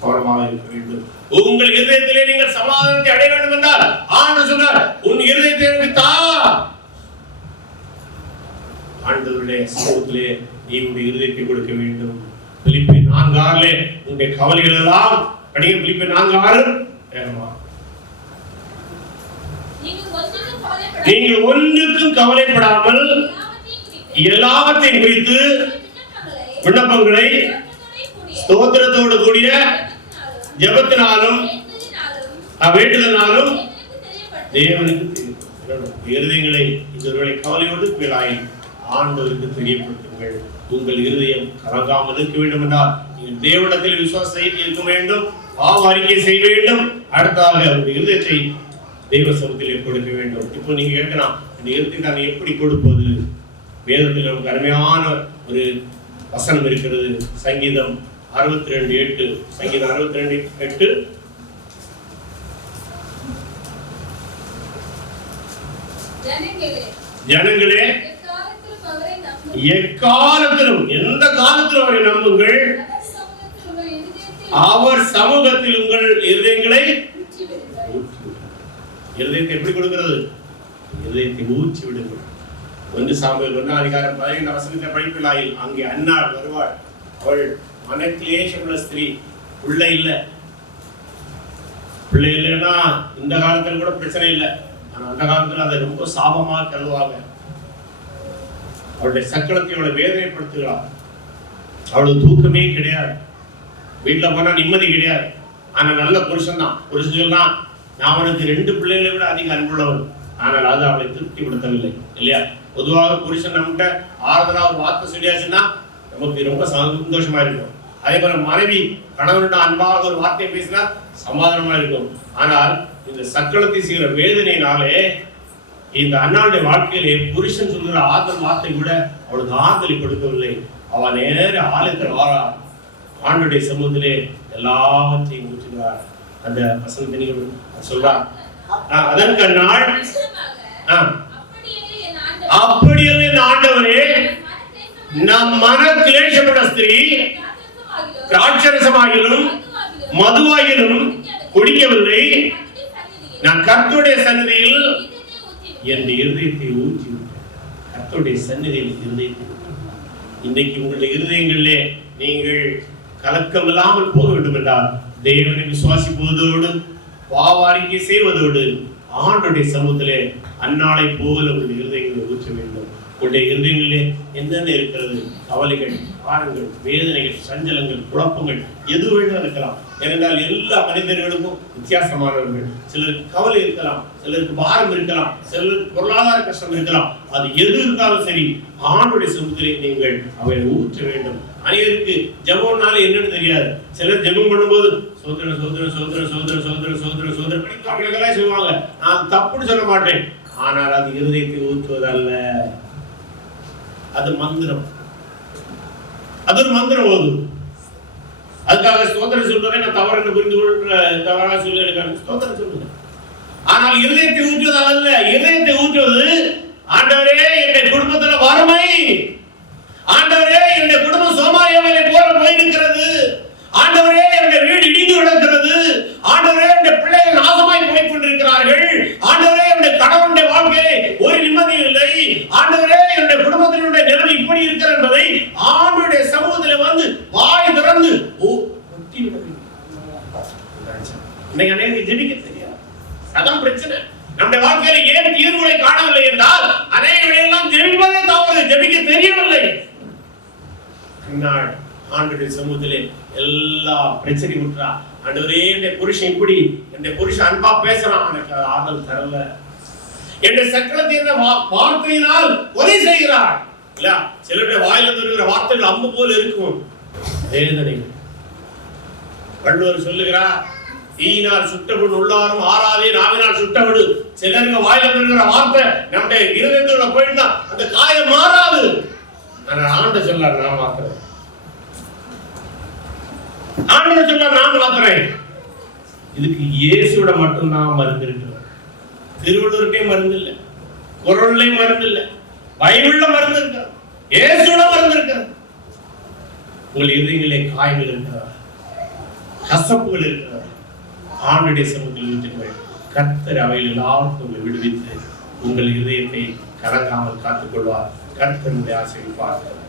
கவனமாக இருக்க வேண்டும். உங்கள் இதயத்திலே நீங்கள் சமாதானத்தை அடைய வேண்டும் என்றால் ஆண்டவர் சொன்னார், உன் இதயத்தை எனக்கு தா. ஆண்டவருடைய சமூகத்திலே நீ உன்னுடைய இதயத்தை கொடுக்க வேண்டும். பிலிப்பியர் 4:6 உன்னுடைய கவலைகள் எல்லாம் படிங்க. பிலிப்பியர் 4:6 வேகமா. நீங்கள் ஒன்றுக்கும் கவலைப்படாமல் எல்லாவற்றையும் குறித்து விண்ணப்பங்களை ஸ்தோத்திரத்தோடு கூடிய ஜெபத்தினாலும் வேண்டுதலினாலும் தேவனுக்கு தெரியும். இருதயங்களை ஒருவேளை கவலையோடு பிழாய் ஆண்டவருக்கு தெரியப்படுத்துங்கள். உங்கள் இருதயம் கலங்காமல் இருக்க வேண்டும் என்றால் நீங்கள் தேவனிடத்தில் விசுவாசம் இருக்க வேண்டும். பாவ அறிக்கை செய்ய வேண்டும். அடுத்தாக உங்கள் இருதயத்தை தெய்வ சமூகத்திலே கொடுக்க வேண்டும். இப்போ நீங்க கேட்கலாம், இந்த இருதயத்தை நான் எப்படி கொடுப்பது? வேதத்தில் நமக்கு அருமையான ஒரு வசனம் இருக்கிறது. சங்கீதம் 62:8. சங்கீதம் 62:8. ஜனங்களே எக்காலத்திலும் எந்த காலத்திலும் அவரை நம்புங்கள். அவர் சமூகத்தில் உங்கள் இருதயங்களை இருதயத்தை எப்படி கொடுக்கிறது? இருதயத்தை ஊற்றி விடுங்கள். 1 சாமுவேல் 1:15 படிப்பிலாயில் அங்கே அன்னாள் வருவாள். அவள் மனக்லேஷமுள்ள ஸ்திரீ. பிள்ளை இல்லைன்னா இந்த காலத்துல கூட பிரச்சனை இல்லை. ஆனா அந்த காலத்துல அதை ரொம்ப சாபமாக கருதுவாங்க. அவளுடைய சக்களத்தை அவளை வேதனைப்படுத்துகிறாள். அவளுக்கு தூக்கமே கிடையாது. வீட்டுல போனா நிம்மதி கிடையாது. ஆனா நல்ல புருஷன் தான். புருஷன் சொன்னா நான் அவனுக்கு 2 பிள்ளைகளை விட அதிக அன்புள்ளவன். ஆனால் அது அவளை திருப்திப்படுத்தவில்லை இல்லையா? பொதுவாக புருஷன் நம்மகிட்ட ஆறுதலா ஒரு வார்த்தை சொல்லியாச்சுன்னா நமக்கு ரொம்ப சந்தோஷமா இருக்கும். அதே போல மனைவி கணவனிடம் அன்பாக ஒரு வார்த்தை பேசினா சமாதானமா இருக்கும். ஆனால் இந்த சக்களத்தை செய்கிற வேதனையினாலே இந்த அண்ணாவுடைய வாழ்க்கையிலே புருஷன் சொல்கிற ஆறுதல் வார்த்தை கூட அவளுக்கு ஆறுதலை கொடுக்கவில்லை. அவள் நேர ஆலயத்தில் வாரா, ஆண்டுடைய சமூகத்திலே எல்லாவற்றையும் ஊற்றுகிறார். அந்த வசனத்தை நீங்கள் சொல்றார். அதற்கு அந்நாள் அப்படியே ஆண்டவரே, நம் மன கிளேசப்பட்ட ஸ்திரீ திராட்சரசமாகிலும் மதுவாகிலும் குடிக்கவில்லை. நான் கர்த்தருடைய சந்நிதியில் என் இருதயத்தை ஊற்றி விட்டேன். கர்த்தருடைய சந்நிதியில் இருதயத்தை இன்னைக்கு உங்களுடைய இருதயங்களிலே நீங்கள் கலக்கம் இல்லாமல் போக வேண்டும் என்றால் தேவனை விசுவாசிப்பதோடு பாவாரிக்கை செய்வதோடு ஆண்டுடைய சமூகத்திலே அந்நாளை போல உங்களுடைய இருதயங்களை ஊற்ற வேண்டும். உங்களுடைய இருதயங்களிலே என்னென்ன இருக்கிறது? கவலைகள், பாரங்கள், வேதனைகள், சஞ்சலங்கள், குழப்பங்கள் எது வேணும் இருக்கலாம். ஏனென்றால் எல்லா மனிதர்களுக்கும் வித்தியாசமானவர்கள். சிலருக்கு கவலை இருக்கலாம், சிலருக்கு பாரம் இருக்கலாம், சிலருக்கு பொருளாதார கஷ்டம் இருக்கலாம். அது எது இருந்தாலும் சரி ஆண்டுடைய சமூகத்திலே நீங்கள் அவை ஊற்ற வேண்டும். அனைவருக்கு ஜெபம்னாலே என்னன்னு தெரியாது. சிலர் ஜெபம் பண்ணும்போது சோதரன் சோதரன் சோதரன் சோதரன் சோதரன் சோதரன் சோதரன் படிக்கிறவங்களுக்கெல்லாம் சொல்லுவாங்க. நான் தப்புன்னு சொல்ல மாட்டேன். ஆனால் அது இருதயத்தை ஊற்றுவதல்ல, அது மந்திரம். அது ஒரு மந்திரம் ஓதும். அதுக்காக ஸ்தோத்திரம் சொல்றதை நான் தவறு புரிந்து கொள்ற தவறாக சொல்ல ஸ்தோத்திரம் சொல்லுங்க. ஆனால் இருதயத்தை ஊற்றுவது அல்ல. இருதயத்தை ஊற்றுவது, ஆண்டவரே என்னுடைய குடும்பத்துல வறுமை, ஆண்டவரே என்னுடைய குடும்பம் சோமாரியாவை போல போயிருக்கிறது, ஆண்டவரே என்னுடைய வீடு இடிந்து கிடக்கிறது, ஆண்டவரே என்னுடைய பிள்ளைகள் நாசமாய் போய் கொண்டிருக்கிறார்கள், ஆண்டவரே என்னுடைய கணவனுடைய வாழ்க்கையிலே ஒரு நிம்மதி இல்லை, ஆண்டவரே என்னுடைய குடும்பத்தினுடைய நிலைமை இப்படி இருக்கிறது என்பதை ஆண்டவருடைய சமூகத்தில் வந்து வாய் திறந்து ஒட்டி விட வேண்டும். இன்னைக்கு அநேகருக்கு ஜெபிக்க தெரியாது. அதான் பிரச்சனை. நம்முடைய வாழ்க்கையில ஏன் தீர்வுகளை காணவில்லை என்றால் அநேகரை எல்லாம் ஜெபிப்பதே தவறு, ஜெபிக்க தெரியவில்லை. ஆண்டுடைய சமூகத்திலே எல்லா பிரச்சனையும் விட்டுறா. ஆண்டவரே என்னுடைய புருஷன் இப்படி, என்னுடைய புருஷன் அன்பா பேசுறான், எனக்கு ஆறுதல் தரல. என்ற சக்கரத்தை என்ன வார்த்தையினால் கொலை செய்கிறார். இல்ல சிலருடைய வாயிலிருந்து வருகிற வார்த்தைகள் அம்பு போல இருக்கும். வேதனை. வள்ளுவர் சொல்லுகிறார், தீயினால் சுட்டபுண் உள்ளாரும் ஆறாதே நாவினால் சுட்டவிடு. சிலருக்கு வாயிலிருந்து வருகிற வார்த்தை நம்முடைய இருதயத்தோட போயிட்டா அந்த காயம் மாறாது. ஆனா ஆண்டவர் சொல்றார், நான் மாத்துறேன். ஆண்டவர் சொல்றார், நான் மாத்துறேன். இதுக்கு இயேசுவோட மட்டும் தான் மருந்து இருக்கிறது. திருவள்ளுவருக்கே மருந்து இல்லை, குறள்லயும் மருந்து இல்லை, பைபிள்ல மருந்து இருக்க, இயேசுவோட மருந்து இருக்க. உங்கள் இதயங்களே காயங்கள் இருக்கிறதா, கசப்புகள் இருக்கிறதா, ஆண்டுடைய சமூகத்தில் விட்டுங்கள். கர்த்தர் அவையில் எல்லாருக்கும் உங்களை விடுவித்து உங்கள் இதயத்தை கலங்காமல் காத்துக் கொள்வார். கர்த்தருடைய ஆசீர்வாதம்.